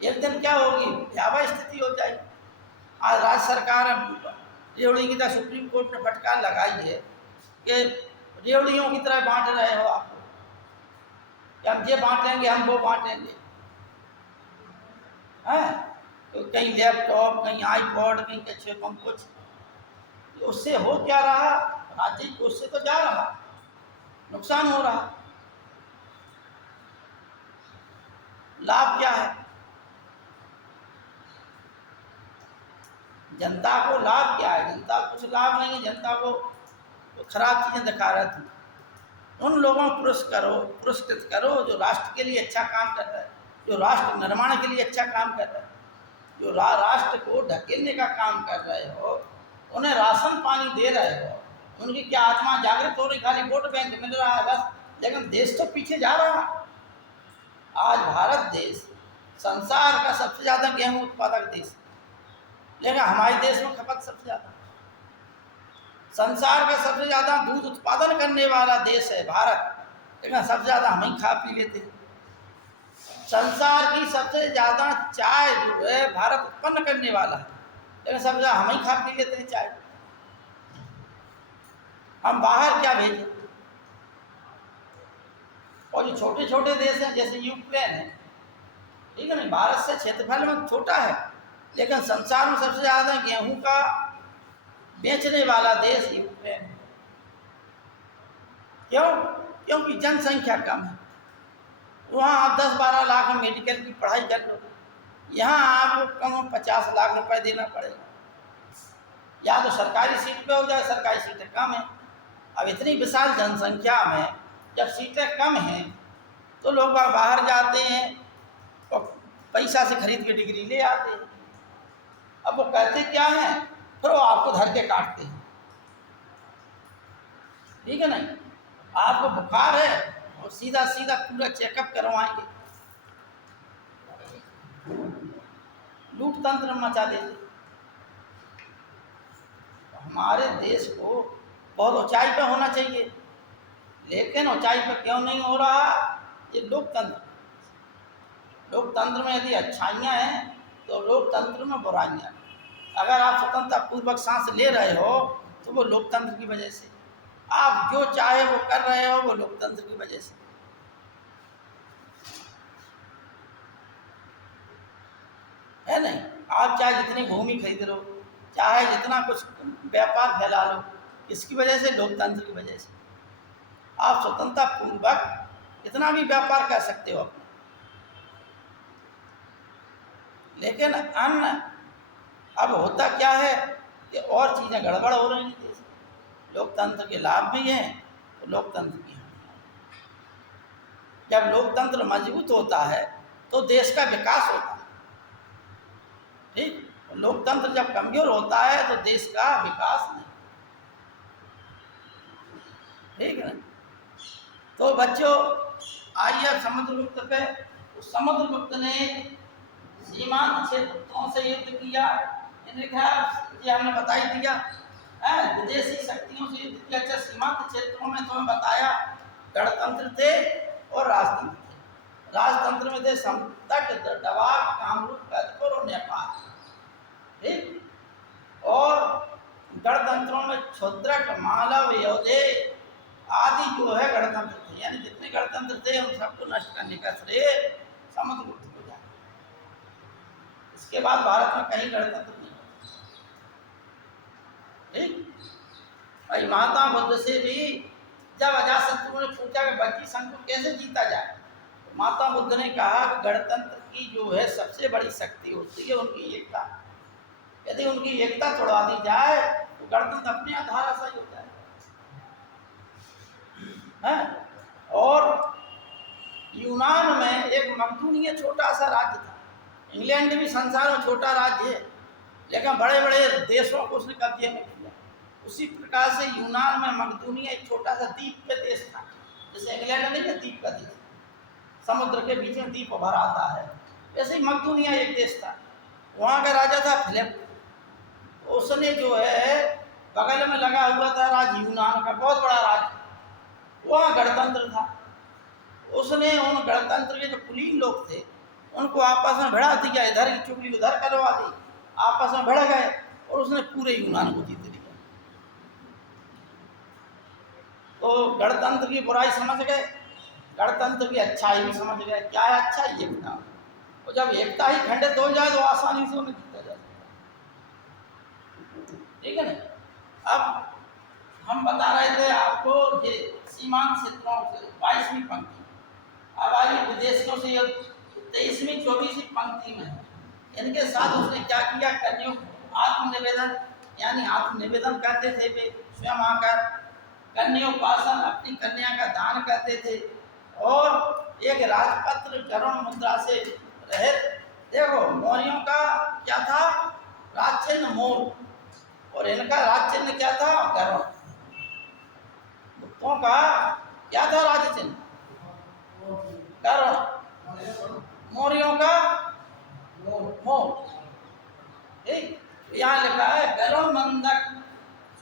एक दिन क्या होगी, भयावह स्थिति हो जाएगी। आज राज्य सरकार रेवड़ी की तरह सुप्रीम कोर्ट ने फटकार लगाई है कि रेवड़ियों की तरह बांट रहे हो आप, कि हम ये बांटेंगे, हम वो बांटेंगे, हैं तो कहीं लैपटॉप, कहीं आईपॉड, कहीं कुछ। उससे हो क्या रहा, राज्य को उससे तो जा रहा, नुकसान हो रहा। लाभ क्या है, जनता को लाभ क्या है, जनता को कुछ लाभ नहीं है। जनता को तो खराब चीजें दिखा रहे थे। उन लोगों को पुरस्कृत करो जो राष्ट्र के लिए अच्छा काम कर रहा है, जो राष्ट्र निर्माण के लिए अच्छा काम कर रहा है, जो राष्ट्र को ढकेलने का काम कर रहे हो, उन्हें राशन पानी दे रहे हो, उनकी क्या आत्मा जागृत हो रही, खाली वोट बैंक मिल रहा है बस, लेकिन देश तो पीछे जा रहा। आज भारत देश संसार का सबसे ज़्यादा गेहूं उत्पादक देश, लेकिन हमारे देश में खपत सबसे ज़्यादा। संसार का सबसे ज़्यादा दूध उत्पादन करने वाला देश है भारत, लेकिन सबसे ज़्यादा हम ही खा पी लेते हैं। संसार की सबसे ज़्यादा चाय जो है भारत उत्पन्न करने वाला है, लेकिन सबसे ज़्यादा हम ही खा पी लेते हैं चाय। हम बाहर क्या भेजें। और जो छोटे छोटे देश हैं जैसे यूक्रेन है, ठीक है ना, भारत से क्षेत्रफल में छोटा है, लेकिन संसार में सबसे ज़्यादा गेहूं का बेचने वाला देश यूक्रेन है। क्यों? क्योंकि जनसंख्या कम है। वहाँ आप 10-12 लाख में मेडिकल की पढ़ाई कर लो, यहाँ आपको कम 50 लाख रुपए देना पड़ेगा। या तो सरकारी सीट पे हो जाए, सरकारी सीटें कम हैं। अब इतनी विशाल जनसंख्या में जब सीटें कम हैं तो लोग बाहर जाते हैं, पैसा से खरीद के डिग्री ले आते हैं। अब वो कहते क्या है, फिर वो आपको धर के काटते हैं, ठीक है नहीं। आपको बुखार है और सीधा सीधा पूरा चेकअप करवाएंगे, लूट तंत्र मचा देते। हमारे देश को बहुत ऊंचाई पर होना चाहिए, लेकिन ऊंचाई पर क्यों नहीं हो रहा? ये लोकतंत्र, लोकतंत्र में यदि अच्छाइयाँ हैं तो लोकतंत्र में बुराइयाँ। अगर आप स्वतंत्रता पूर्वक सांस ले रहे हो तो वो लोकतंत्र की वजह से, आप जो चाहे वो कर रहे हो वो लोकतंत्र की वजह से, है नहीं। आप चाहे जितनी भूमि खरीद लो, चाहे जितना कुछ व्यापार फैला लो, इसकी वजह से, लोकतंत्र की वजह से। आप स्वतंत्रता पूर्वक इतना भी व्यापार कर सकते हो अपना, लेकिन अन्य अब होता क्या है कि और चीज़ें गड़बड़ हो रही हैं। लोकतंत्र के लाभ भी हैं तो लोकतंत्र की हानि। जब लोकतंत्र मजबूत होता है तो देश का विकास होता है, ठीक। लोकतंत्र जब कमजोर होता है तो देश का विकास नहीं, ठीक है। तो बच्चों आइए समुद्रगुप्त पे। उस समुद्रगुप्त ने सीमांत क्षेत्रों से युद्ध किया, इन्हें क्या ये हमने बता ही दिया है, विदेशी शक्तियों से युद्ध किया। अच्छा, सीमांत क्षेत्रों में तो मैं बताया गणतंत्र थे और राजतंत्र थे। राजतंत्र में थे समतट, दवाब, कामरूप, बैतपुर और नेपाल, ठीक। और गणतंत्रों में क्षुद्रक, मालव, योधे आदि जो है गणतंत्र थे। यानी जितने गणतंत्र थे उन सबको नष्ट करने का श्रेय समुद्रगुप्त को जाए। इसके बाद भारत में कहीं गणतंत्र नहीं, ठीक। भाई महात्मा बुद्ध से भी जब अजातशत्रु ने पूछा कि बच्ची संघ को कैसे जीता जाए, तो महात्मा बुद्ध ने कहा कि गणतंत्र की जो है सबसे बड़ी शक्ति होती है उनकी एकता। यदि उनकी एकता तोड़ा दी जाए तो गणतंत्र अपने आप धराशायी हो जाए, है। और यूनान में एक मकदूनिया छोटा सा राज्य था। इंग्लैंड भी संसार में छोटा राज्य है, लेकिन बड़े बड़े देशों को उसने कब्जे में किया। उसी प्रकार से यूनान में मकदूनिया एक छोटा सा द्वीप पे देश था, जैसे इंग्लैंड नहीं है द्वीप का देश, समुद्र के बीच में द्वीप उभर आता है, वैसे ही मकदूनिया एक देश था। वहाँ का राजा था फिलिप। उसने जो है बगल में लगा हुआ था राज्य यूनान का, बहुत बड़ा राज्य, वहाँ गणतंत्र था। उसने उन गणतंत्र के जो कुलीन लोग थे उनको आपस में भिड़ा दिया, इधर की चुगली उधर करवा दी, आपस में भिड़ गए और उसने पूरे यूनान को जीत लिया। तो गणतंत्र की बुराई समझ गए, गणतंत्र की अच्छाई भी समझ गए। क्या है अच्छाई? एकता। और जब एकता ही खंडित हो जाए तो आसानी से उन्हें जीता जा सकता, ठीक है ना। अब हम बता रहे थे आपको ये सीमांत क्षेत्रों से 22वीं पंक्ति। अब आइए विदेशियों से 23वीं 24वीं पंक्ति में है। इनके साथ उसने क्या किया? कन्या आत्मनिवेदन, यानी आत्मनिवेदन करते थे वे स्वयं आकर, कन्योपासन, अपनी कन्या का दान करते थे, और एक राजपत्र गरुण मुद्रा से रहित। देखो मौर्यों का क्या था? राज चिन्ह मोर, और इनका राज चिन्ह क्या था? गरुण। गुप्तों का क्या था राज चिन्ह? गरुण। मौर्यों का मोर, ठीक। यहाँ लिखा है गरुण मंदक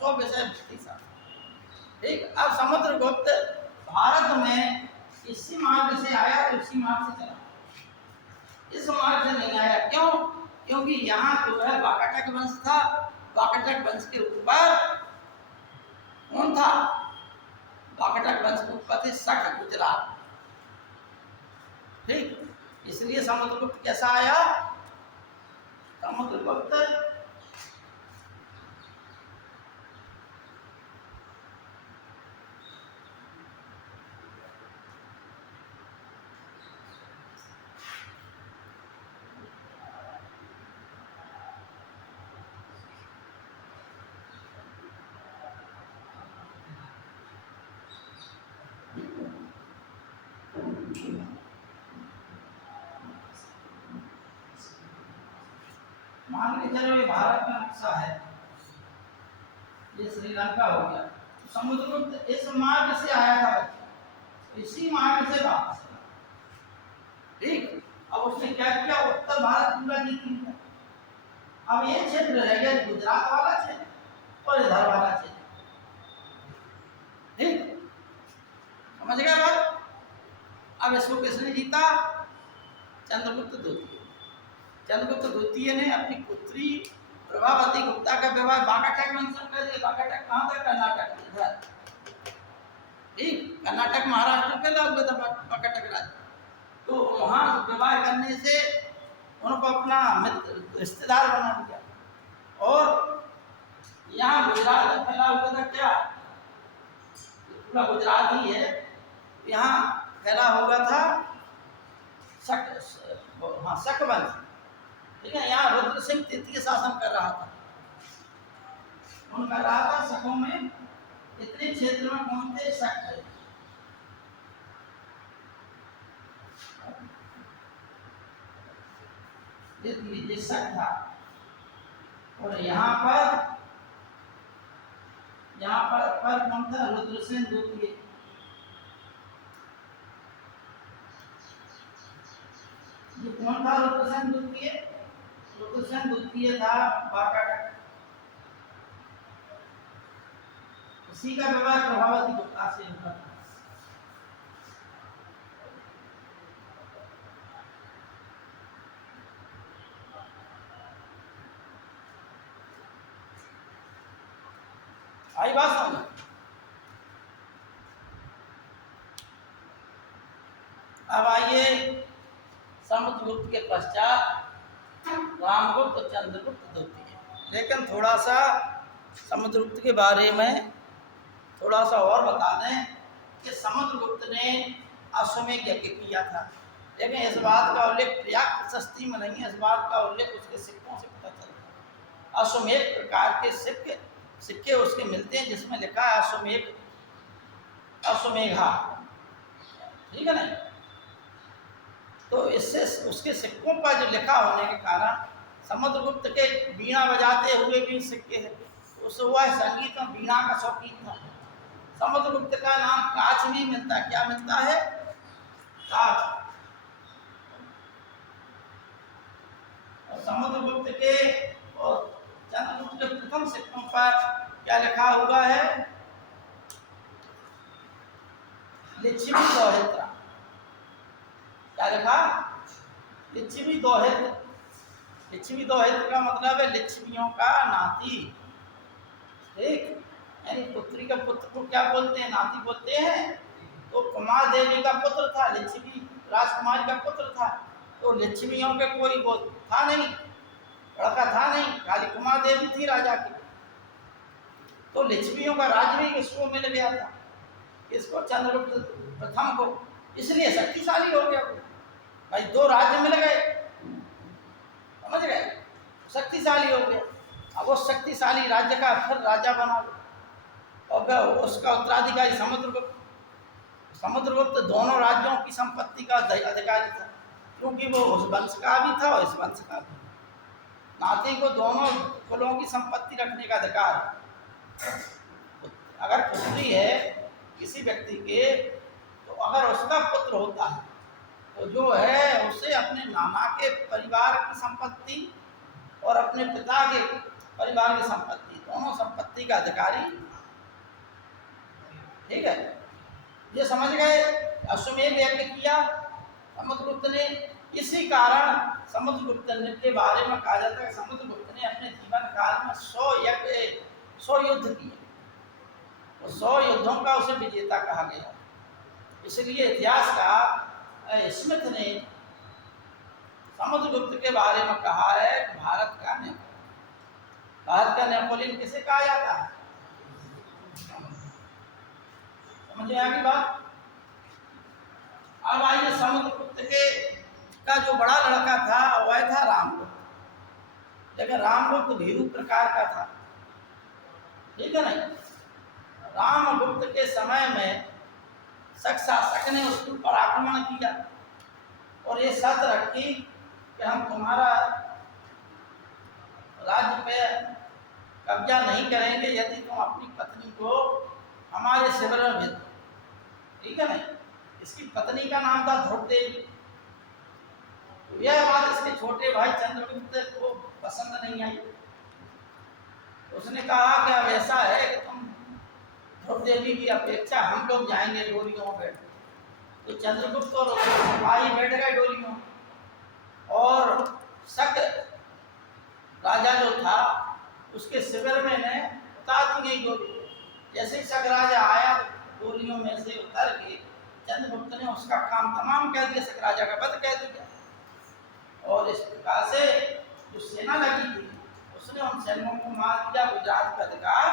सो विषय, ठीक। अब समुद्रगुप्त भारत में इसी मार्ग से आया, उसी मार्ग से चला, इस मार्ग से नहीं आया। क्यों? क्योंकि यहाँ जो है वाकाटक वंश था, वाकाटक वंश के ऊपर कौन था? वाकाटक वंश के ऊपर थे शक गुजरात, ठीक। इसलिए समुद्रगुप्त कैसा आया? समुद्रगुप्त मान के चलो ये भारत का नक्शा है, ये श्रीलंका हो गया, तो समुद्रगुप्त इस मार्ग से आया था बच्चा, इसी मार्ग से वापस आया। ठीक, अब उसने क्या किया, उत्तर भारत पूरा जीत लिया। अब ये क्षेत्र रह गया गुजरात वाला क्षेत्र और इधर वाला क्षेत्र। ठीक, समझ गए बात। अब इसको किसने जीता, चंद्रगुप्त द्वितीय। चंद्रगुप्त द्वितीय ने अपनी पुत्री प्रभावती गुप्ता का विवाह बाकाटक वंश कर दिया। बाकाटक कहाँ था, कर्नाटक में इधर। ठीक, कर्नाटक महाराष्ट्र के लग था बाकाटक राज्य। तो वहाँ विवाह करने से उनको अपना मित्र रिश्तेदार बना दिया। और यहाँ गुजरात में फैला हुआ था क्या, पूरा गुजरात ही है, यहाँ फैला हुआ था शक वंश। ठीक है, यहाँ रुद्र सिंह तृतीय शासन कर रहा था, उन कर रहा था शकों में। इतने क्षेत्र में कौन थे, शक थे। ये शक था। और यहाँ पर कौन था, रुद्रसेन द्वितीय। ये कौन था रुद्रसेन द्वितीय, रुद्रसेन द्वितीय था बाकाटक। इसी का विवाह प्रभावती गुप्ता से हुआ था। आई बात समझ। अब आइए समुद्रगुप्त के पश्चात रामगुप्त और चंद्रगुप्त द्वितीय। लेकिन थोड़ा सा समुद्रगुप्त के बारे में थोड़ा सा और बता दें कि समुद्रगुप्त ने अश्वमेध यज्ञ किया था। लेकिन इस बात का उल्लेख पर्याप्त प्रशस्ति में नहीं है, इस बात का उल्लेख उसके सिक्कों से पता चलता है। अश्वमेध प्रकार के सिक्के उसके मिलते हैं जिसमें लिखा है अश्वमेघा। ठीक है ना। तो इससे उसके सिक्कों पर जो लिखा होने के कारण समुद्रगुप्त के बीणा बजाते हुए भी सिक्के हैं। उससे वह संगीत में बीणा का शौकीन था। समुद्रगुप्त का नाम काच भी मिलता है। क्या मिलता है, काच। और समुद्रगुप्त के और चंद्रगुप्त के प्रथम सिक्कों पर क्या लिखा हुआ है, लिच्छवी दोहित्रा। क्या लिखा, लिच्छवी दोहित्र। लिच्छवी दोहित्र का मतलब है लिच्छवियों का नाती। ठीक, यानी पुत्री का पुत्र को क्या बोलते हैं, नाती बोलते हैं। तो कुमार देवी का पुत्र था, लिच्छवी राजकुमारी का पुत्र था। तो लिच्छवियों के कोई वो था नहीं, लड़का था नहीं, खाली कुमार देवी थी राजा की। तो लिच्छवियों का राज्य भी इसको मिल गया था, इसको चंद्रगुप्त प्रथम को। इसलिए शक्तिशाली हो गया वो। भाई दो राज्य मिल गए, समझ गए, शक्तिशाली हो गया। अब वो शक्तिशाली राज्य का फिर राजा बना और उसका उत्तराधिकारी समुद्रगुप्त। समुद्रगुप्त दोनों राज्यों की संपत्ति का अधिकारी था, क्योंकि वो उस वंश का भी था और इस वंश का भी। नाती को दोनों कुलों की संपत्ति रखने का अधिकार है। अगर पुत्री है किसी व्यक्ति के, तो अगर उसका पुत्र होता है तो जो है उसे अपने नाना के परिवार की संपत्ति और अपने पिता के परिवार की संपत्ति, दोनों संपत्ति का अधिकारी। ठीक है, ये समझ गए। अश्वमेध यज्ञ किया समुद्रगुप्त ने। इसी कारण समुद्रगुप्त के बारे में कहा जाता है कि समुद्रगुप्त ने अपने जीवन काल में 100 युद्ध किए और 100 युद्धों का उसे विजेता कहा गया। इसलिए इतिहास का स्मिथ ने समुद्रगुप्त के बारे में कहा है भारत का नेपोलियन किसे कहा जाता है, समझ में आ गई बात। अब आइए समुद्रगुप्त का जो बड़ा लड़का था वह था रामगुप्त। लेकिन रामगुप्त भीरू प्रकार का था। ठीक है नहीं। रामगुप्त के समय में शक शासक ने उसके ऊपर आक्रमण किया और ये शर्त रखी कि हम तुम्हारा कब्जा नहीं करेंगे यदि तुम अपनी पत्नी को हमारे शिविर में भेज दो। ठीक है ना। इसकी पत्नी का नाम था ध्रुव देवी। तो यह बात इसके छोटे भाई चंद्रगुप्त को पसंद नहीं आई। उसने कहा कि अब ऐसा है कि तुम ध्रुव देवी की अपेक्षा हम लोग जाएंगे डोलियों में बैठ। तो चंद्रगुप्त और उसके सिपाही बैठ गए डोलियों, और शक राजा जो था उसके शिविर में ने उतार दी गई डोली। जैसे ही शक राजा आया डोलियों में से उतर के चंद्रगुप्त ने उसका काम तमाम कह दिया, शक राजा का वध कह दिया। और इस प्रकार से जो सेना लगी थी उसने उन सैनिकों को मार दिया, गुजरात का अधिकार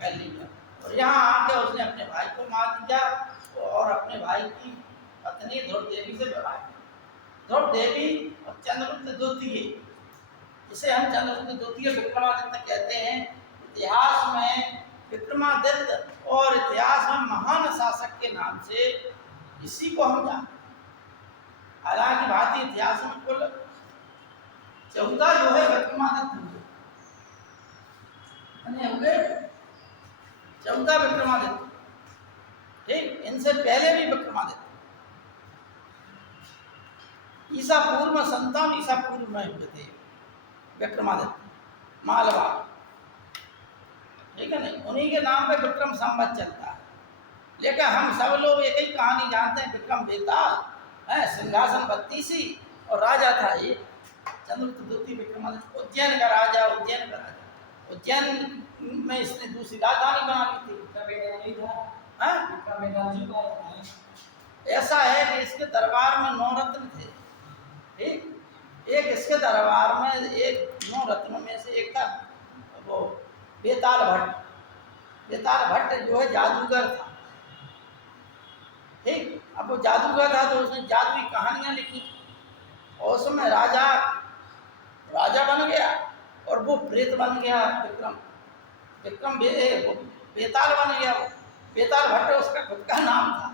कर लिया। और यहाँ आके उसने अपने भाई को मार दिया और अपने भाई की पत्नी ध्रुव देवी से विवाह किया। ध्रुव देवी और चंद्रगुप्त द्वितीय, जिसे हम चंद्रगुप्त द्वितीय विक्रमादित्य कहते हैं, इतिहास में विक्रमादित्य और इतिहास में महान शासक के नाम से इसी को हम जानते हैं। हालांकि भारतीय इतिहास में कुल 14 जो है विक्रमादित्य हुए, 14 विक्रमादित्य। ठीक, इनसे पहले भी विक्रमादित्य ईसा पूर्व में 57 ईसा पूर्व में हुए थे विक्रमादित्य मालवा। ठीक है नहीं, उन्हीं के नाम पे विक्रम संवत चलता है। लेकिन हम सब लोग एक ही कहानी जानते हैं, विक्रम बेताल है, सिंहासन 32 और राजा था ये चंद्रगुप्त द्वितीय विक्रमादित्य, उज्जैन का राजा। उज्जैन में इसने दूसरी राजधानी बना ली थी। ऐसा है कि इसके दरबार में 9 रत्न थे। ठीक, एक इसके दरबार में एक 9 रत्नों में से एक था वो बेताल भट्ट। बेताल भट्ट जो है जादूगर था। ठीक, अब वो जादूगर था तो उसने जादुई कहानियां लिखी और उसमें राजा बन गया और वो प्रेत बन गया। विक्रम बेताल बन गया। वो बेताल भट्ट उसका खुद का नाम था,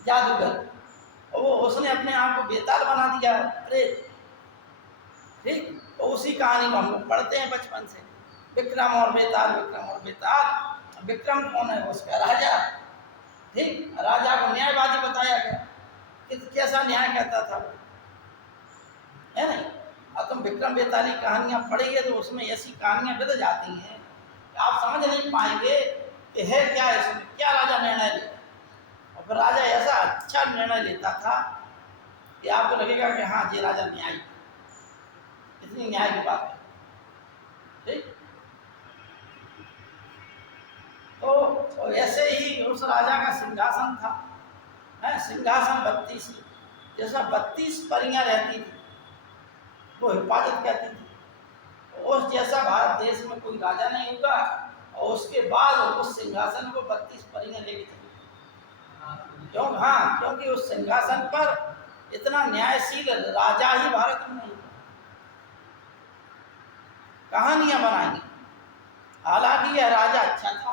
जादूगर, और वो उसने अपने आप को बेताल बना दिया, प्रेत। ठीक, तो उसी कहानी को हम लोग पढ़ते हैं बचपन से, विक्रम और बेताल, विक्रम और बेताल। विक्रम कौन है? उसका राजा। ठीक, राजा को न्यायवादी बताया गया कि कैसा न्याय कहता था वो, है नहीं। और तुम विक्रम बेताल की कहानियां पढ़ेंगे तो उसमें ऐसी कहानियां बिध जाती हैं कि आप समझ नहीं पाएंगे कि है क्या, इसमें क्या राजा निर्णय लेता। और फिर राजा ऐसा अच्छा निर्णय लेता था कि आपको लगेगा कि हाँ ये राजा न्यायी, इतनी न्याय की बात है। ठीक, तो ऐसे ही उस राजा का सिंहासन था, है, सिंहासन 32, जैसा 32 परियां रहती थी वो हिफाजत कहती थी। उस जैसा भारत देश में कोई राजा नहीं होगा। और उसके बाद उस सिंहासन को 32 परियां लेके चली। क्योंकि उस सिंहासन पर इतना न्यायशील राजा ही भारत में नहीं। कहानियां बनाएंगे। हालांकि यह राजा अच्छा था,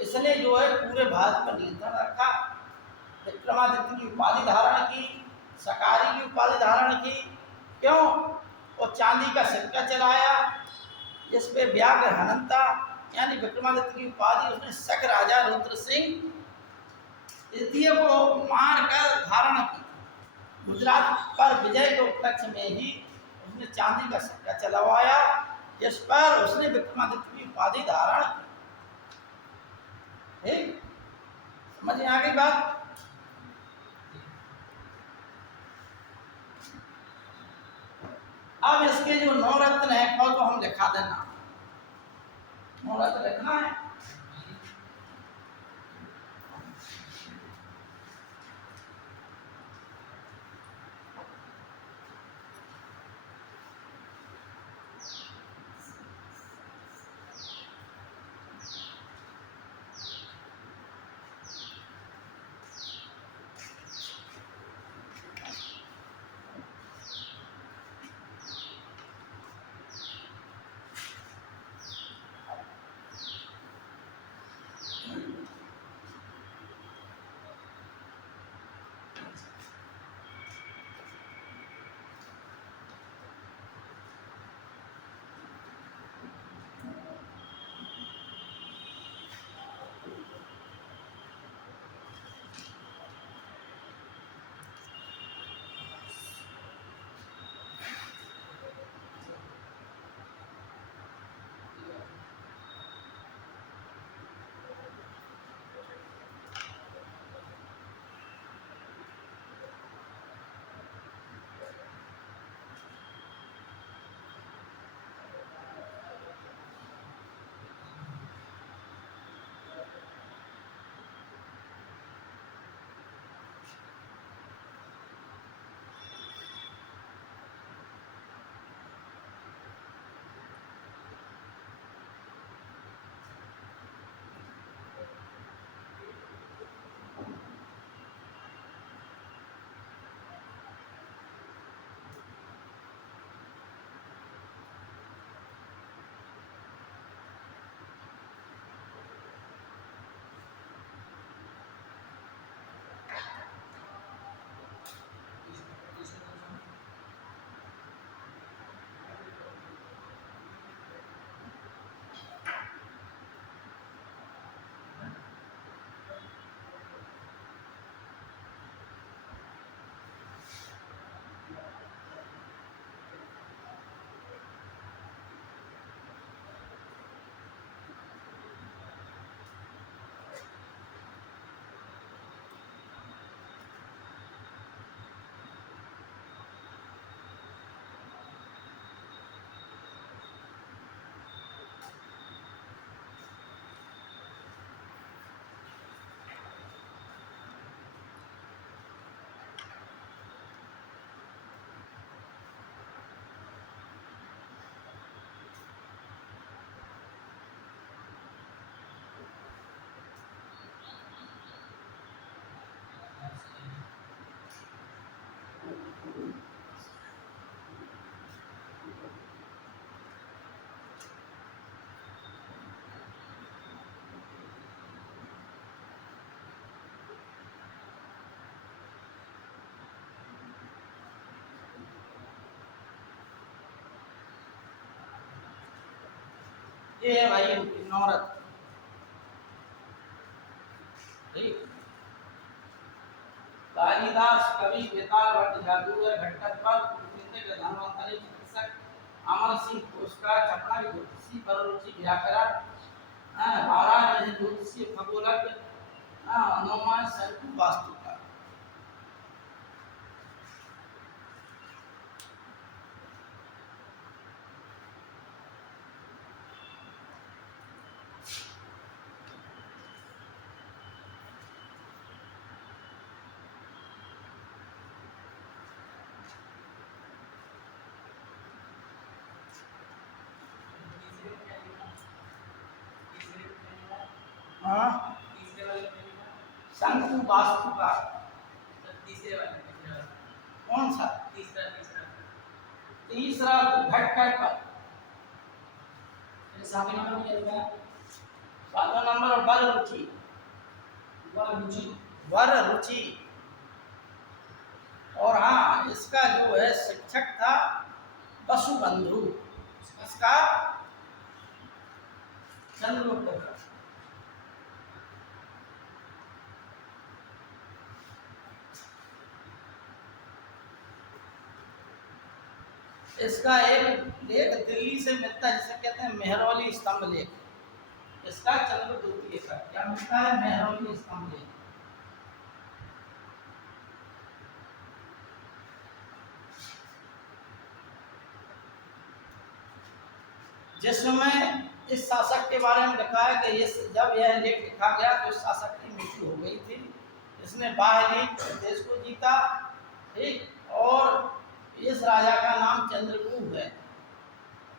इसने जो है पूरे भारत पर नियंत्रण रखा, विक्रमादित्य की उपाधि धारण की, सकारी की उपाधि धारण की। क्यों? और चांदी का सिक्का चलाया जिस पे व्याघ्र हनंता यानी विक्रमादित्य की उपाधि उसने शक राजा रुद्र सिंह तृतीय को मारकर धारण की। गुजरात पर विजय के उपलक्ष्य में ही उसने चांदी का सिक्का चलवाया जिस पर उसने विक्रमादित्य की उपाधि धारण की। ठीक, समझ में आ गई बात? अब इसके जो 9 रत्न है कल को हम लिखा देना, 9 रत्न लिखना है। ये है भाई इनकी नवरत्न। ठीक। कालिदास कवि बेताल भट्ट जादूगर घट्टप्पा धन्वंतरि चिकित्सक अमर सिंह पुरस्कार चपड़ा की ज्योतिषी पररुचि व्याकरण महाराज ज्योतिषी खगोलज्ञ अनुमान शंकु वास्तुकार। हाँ शंकु वास्तुकार। कौन सा तीसरा घटकर सातवें नंबर में क्या लिखा है? 7वां नंबर वर रुचि। वर रुचि। वर रुचि। और हाँ इसका जो है शिक्षक था वसुबंधु। इसका चंद्रगुप्त का। इसका एक लेख दिल्ली से मिलता है जिसे कहते हैं मेहरौली स्तंभ लेख। इसका चंद्रगुप्त द्वितीय का क्या मिलता है? मेहरौली स्तंभ लेख। जिसमें इस शासक के बारे में लिखा है कि जब यह लेख लिखा गया तो इस शासक की मृत्यु हो गई थी। इसने बाह्य देश को जीता। ठीक। और इस राजा का नाम चंद्रगुप्त है।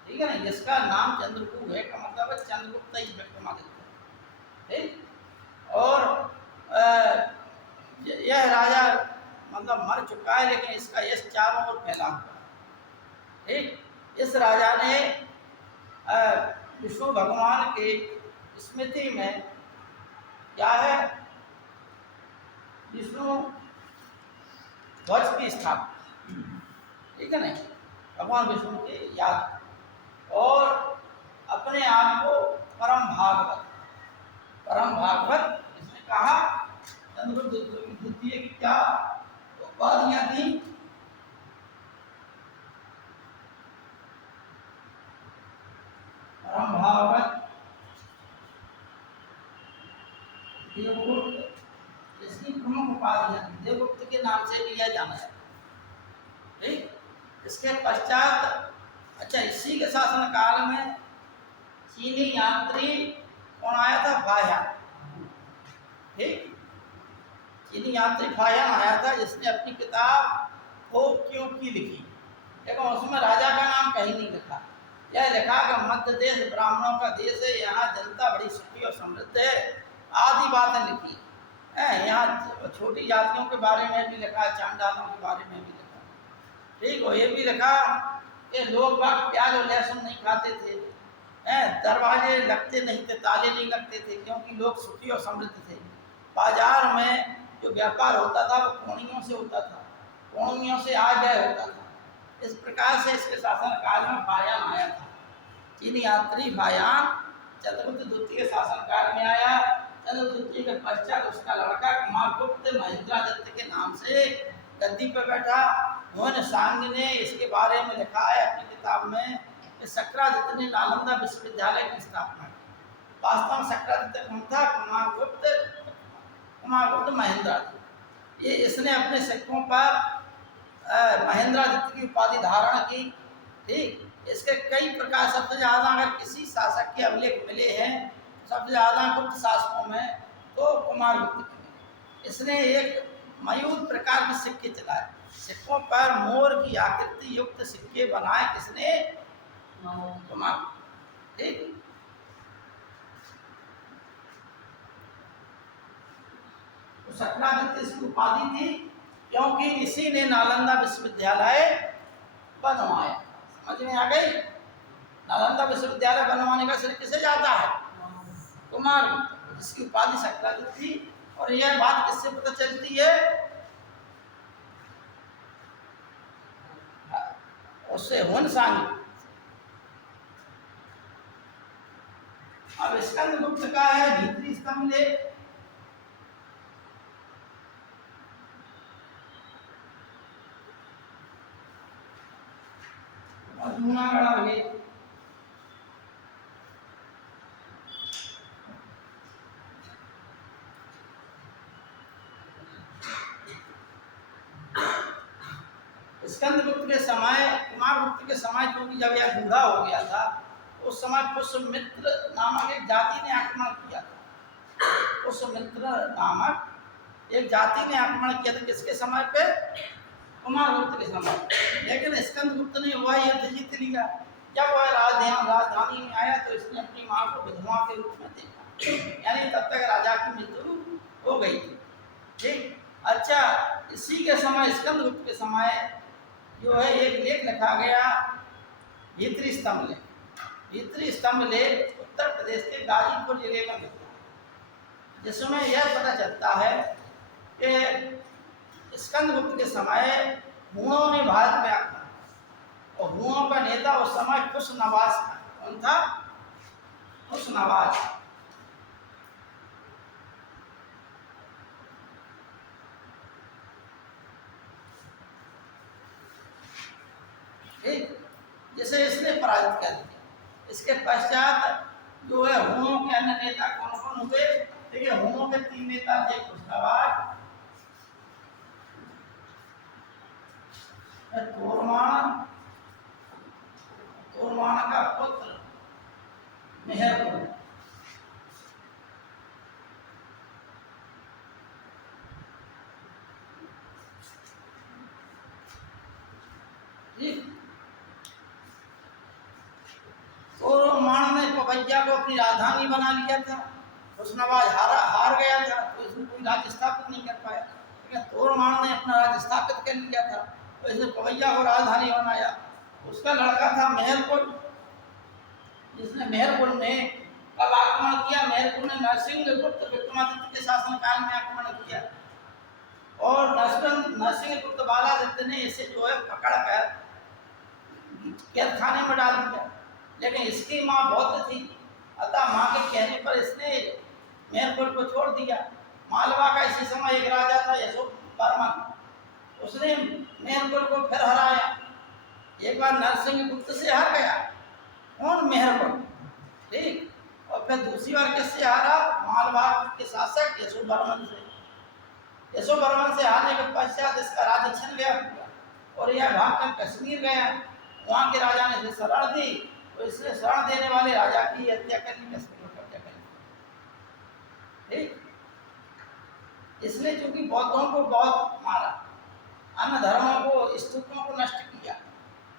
ठीक है ना। जिसका नाम चंद्रगुप्त है का मतलब है चंद्रगुप्त विक्रमादित्य। ठीक। और यह राजा मतलब मर चुका है लेकिन इसका यश चारों ओर फैला हुआ। ठीक। इस राजा ने विष्णु भगवान के स्मृति में क्या है विष्णु ध्वज की स्थापना। ठीक है नहीं। भगवान विष्णु की याद और अपने आप को परम भागवत इसने कहा। चंद्रगुप्त द्वितीय की क्या उपाधियां थी? परम भागवत, देवगुप्त। इसकी प्रमुख उपाधियां थी। देवगुप्त के नाम से लिया जाना है। ठीक। इसके पश्चात अच्छा इसी के शासन काल में चीनी यात्री कौन आया था? फाह्यान। ठीक। चीनी यात्री फाह्यान आया था जिसने अपनी किताब हो क्यों की लिखी लेकिन उसमें राजा का नाम कहीं नहीं लिखा। यह लिखा कि मध्य देश ब्राह्मणों का देश है, यहाँ जनता बड़ी सुखी और समृद्ध है आदि बातें लिखी है। यहाँ छोटी जातियों के बारे में भी लिखा, चांडालों के बारे में भी लिखा। ठीक। और ये भी लिखा कि लोग बाग प्याज और लहसुन नहीं खाते थे, दरवाजे लगते नहीं थे, ताले नहीं लगते थे क्योंकि लोग सुखी और समृद्ध थे। बाजार में जो व्यापार होता था वो कोणियों से होता था, कोणियों से आ गए होता था। इस प्रकार से इसके शासन काल में फाह्यान आया था। चीनी यात्री फाह्यान चंद्रगुप्त द्वितीय शासन काल में आया। चंद्रगुप्त द्वितीय के पश्चात उसका लड़का कुमारगुप्त महेंद्रादित्य के नाम से गद्दी पर बैठा। मोहन सांग ने इसके बारे में लिखा है अपनी किताब में कि शक्रादित्य ने नालंदा विश्वविद्यालय की स्थापना की। वास्तव में शक्रादित्य कौन था? कुमारगुप्त महेंद्रादित्य। ये इसने अपने सिक्कों पर महेंद्रादित्य की उपाधि धारण की। ठीक। इसके कई प्रकार सबसे ज़्यादा अगर किसी शासक के अभिलेख मिले हैं सबसे ज़्यादा गुप्त शासकों में तो कुमारगुप्त के मिले। इसने एक मयूर प्रकार के सिक्के चलाए। सिक्कों पर मोर की आकृति युक्त सिक्के बनाए। किसने? कुमारगुप्त। ठीक। तो शक्रादित्य इसकी उपाधि थी क्योंकि इसी ने नालंदा विश्वविद्यालय बनवाया। समझ में आ गई? नालंदा विश्वविद्यालय बनवाने का श्रेय किसे जाता है? कुमारगुप्त। जिसकी उपाधि शक्रादित्य थी। और यह बात किससे पता चलती है? उससे हुन सांग अब स्कंदगुप्त का है भीतरी स्तंभ लेख, और जूनागढ़ अभिलेख। स्कंदगुप्त के समय, कुमारगुप्त के समय, क्योंकि जब यह बूढ़ा हो गया था उस समय पुष्यमित्र नामक एक जाति ने आक्रमण किया था। पुष्यमित्र नामक एक जाति ने आक्रमण किया था किसके समय पे? कुमारगुप्त के समय। लेकिन स्कंदगुप्त ने वह युद्ध जीत लिया। जब वह राजधानी में आया तो इसने अपनी मां को विधवा के रूप में देखा, यानी तब तक राजा की मृत्यु हो गई थी। ठीक, अच्छा, इसी के समय स्कंदगुप्त के समय जो है एक लेख लिखा गया भीतरी स्तंभ लेख। भीतरी स्तंभ लेख उत्तर प्रदेश के गाजीपुर जिले में मिलता है, जिसमें यह पता चलता है कि स्कंदगुप्त के समय हूणों ने भारत में आक्रमण, और हूणों का नेता उस समय कुशनवाज था। कौन था? कुशनवाज। जिसे इसने पराजित कर दिया। इसके पश्चात जो है हूणों के अन्य नेता कौन कौन हुए? देखिए, हूणों के 3 नेता थे, कुशनवाज, तोरमान, तोरमान का पुत्र मेहरपुर, तोरमान ने पवैया को अपनी राजधानी बना लिया था। कुशनवाज हार गया था तो इसने कोई राज्य स्थापित नहीं कर पाया, लेकिन तोरमान ने अपना राज्य स्थापित कर लिया था तो इसने पवैया को राजधानी बनाया। उसका लड़का था मेहरपुर, जिसने मेहरपुर में कब आक्रमण किया? मेहरपुर ने नरसिंहगुप्त विक्रमादित्य के शासनकाल में आक्रमण किया, और नरसिंहगुप्त बालादित्य ने इसे जो है पकड़कर कैद खाने में डाल दिया। लेकिन इसकी माँ बौद्ध थी, अतः माँ के कहने पर इसने मेहरपुर को छोड़ दिया। मालवा का इसी समय एक राजा था यशोवर्मन, उसने मेहरपुर को फिर हराया। एक बार नरसिंहगुप्त से हार गया, कौन? मेहरपुर। ठीक, और फिर दूसरी बार किससे हारा? मालवा के शासक यशोवर्मन से। यशोवर्मन से हारने के पश्चात इसका राज्य छिन गया और यह भागकर कश्मीर गया। वहाँ के राजा ने इसे शरण दी तो इसने शरण देने वाले राजा की हत्या कर ली, कश्मीर पर कब्जा कर लिया। ठीक, इसने चूंकि बौद्धों को बहुत मारा, अन्य धर्मों को, स्तूपों को नष्ट किया,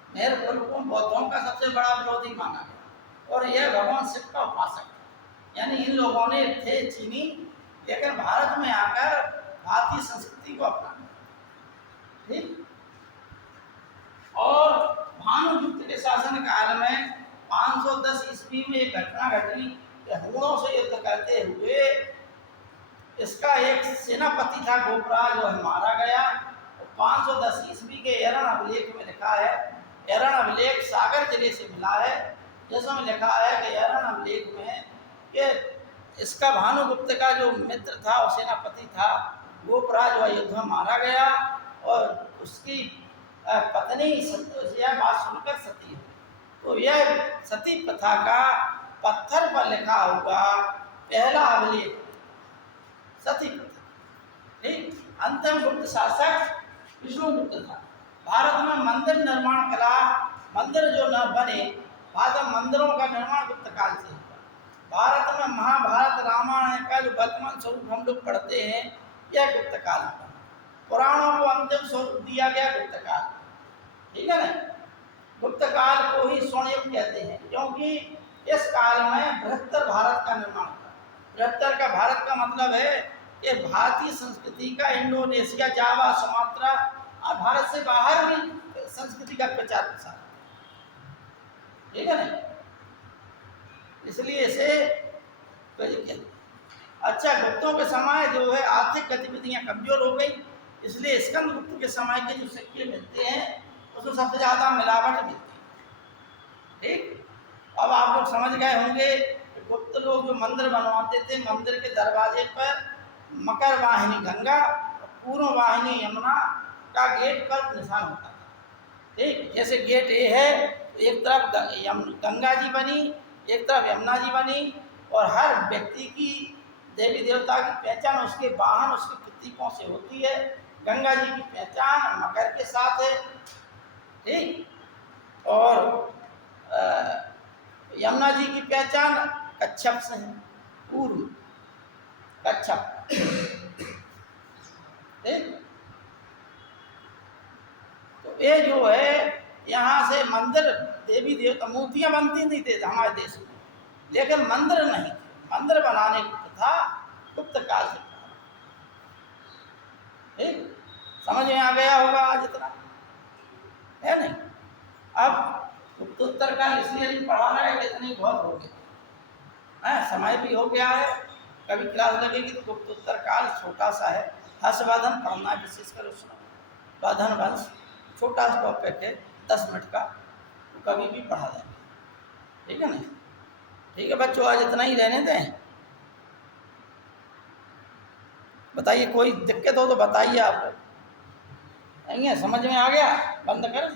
मेहरपुर को बौद्धों का सबसे बड़ा विरोधी माना गया, और यह भगवान शिव का उपासक था। यानी इन लोगों ने थे चीनी, लेकिन भारत में आकर भारतीय संस्कृति को अपनाया। ठीक, और भानुगुप्त के शासन काल में 510 ईस्वी में एक घटना घटी कि हूणों से युद्ध करते हुए इसका एक सेनापति था गोपराज, वह मारा गया। 510 ईस्वी के एरण अभिलेख में लिखा है, एरण अभिलेख सागर जिले से मिला है, जिसमें लिखा है कि एरण अभिलेख में कि इसका भानुगुप्त का जो मित्र था और सेनापति था गोपराज, वह युद्ध में मारा गया, और उसकी पत्नी यह बात सुनकर सती है। तो यह सती प्रथा का पत्थर पर लिखा होगा पहला अभिलेख सती प्रथा। ठीक, अंतिम गुप्त शासक विष्णुगुप्त था। भारत में मंदिर निर्माण कला, मंदिर जो न बने, भारत में मंदिरों का निर्माण गुप्त काल से हुआ। भारत में महाभारत, रामायण का जो वर्तमान स्वरूप हम लोग पढ़ते हैं, यह गुप्त काल का। पुराणों को अंतिम स्वरूप दिया गया गुप्त काल। ठीक है ना? गुप्त काल को ही स्वर्णयुग कहते हैं, क्योंकि इस काल में बृहत्तर भारत का निर्माण हुआ। बृहत्तर का भारत का मतलब है कि भारतीय संस्कृति का इंडोनेशिया, जावा, सुमात्रा और भारत से बाहर भी संस्कृति का प्रचार प्रसार। ठीक है ना? इसलिए इसे कहते हैं। अच्छा, गुप्तों के समय जो है आर्थिक गतिविधियां कमजोर हो गई, इसलिए स्कंदगुप्त के समय के जो सिक्के मिलते हैं उसमें सबसे ज़्यादा मिलावट मिलती है। ठीक, अब आप लोग समझ गए होंगे कि गुप्त लोग जो मंदिर बनवाते थे, मंदिर के दरवाजे पर मकर वाहिनी गंगा और पूर्व वाहिनी यमुना का गेट पर निशान होता था। ठीक, जैसे गेट ए है, एक तरफ गंगा जी बनी, एक तरफ यमुना जी बनी, और हर व्यक्ति की देवी देवता की पहचान उसके वाहन, उसके प्रतीकों से होती है। गंगा जी की पहचान मकर के साथ है, ठीक, और यमुना जी की पहचान कच्छप से है, पूर्व कच्छप, ठीक। तो ये जो है यहाँ से मंदिर, देवी देवता मूर्तियाँ बनती नहीं थे हमारे देश में, लेकिन मंदिर नहीं थे। मंदिर बनाने की प्रथा गुप्त काल से, ठीक, समझ में आ गया होगा आज इतना, है नहीं। अब गुप्तोत्तर काल इसलिए नहीं पढ़ा रहा है, इतनी बहुत हो गया है, समय भी हो गया है। कभी क्लास लगेगी तो गुप्तोत्तर काल छोटा सा है, हर्षवर्धन पढ़ना विशेषकर, उसमें वर्धन वंश छोटा सा टॉपिक है, 10 मिनट का, तो कभी भी पढ़ा जाए, ठीक है ना। ठीक है बच्चों, आज इतना ही रहने दें। बताइए, कोई दिक्कत हो तो बताइए आप लोग। नहीं है, समझ में आ गया, बंद कर।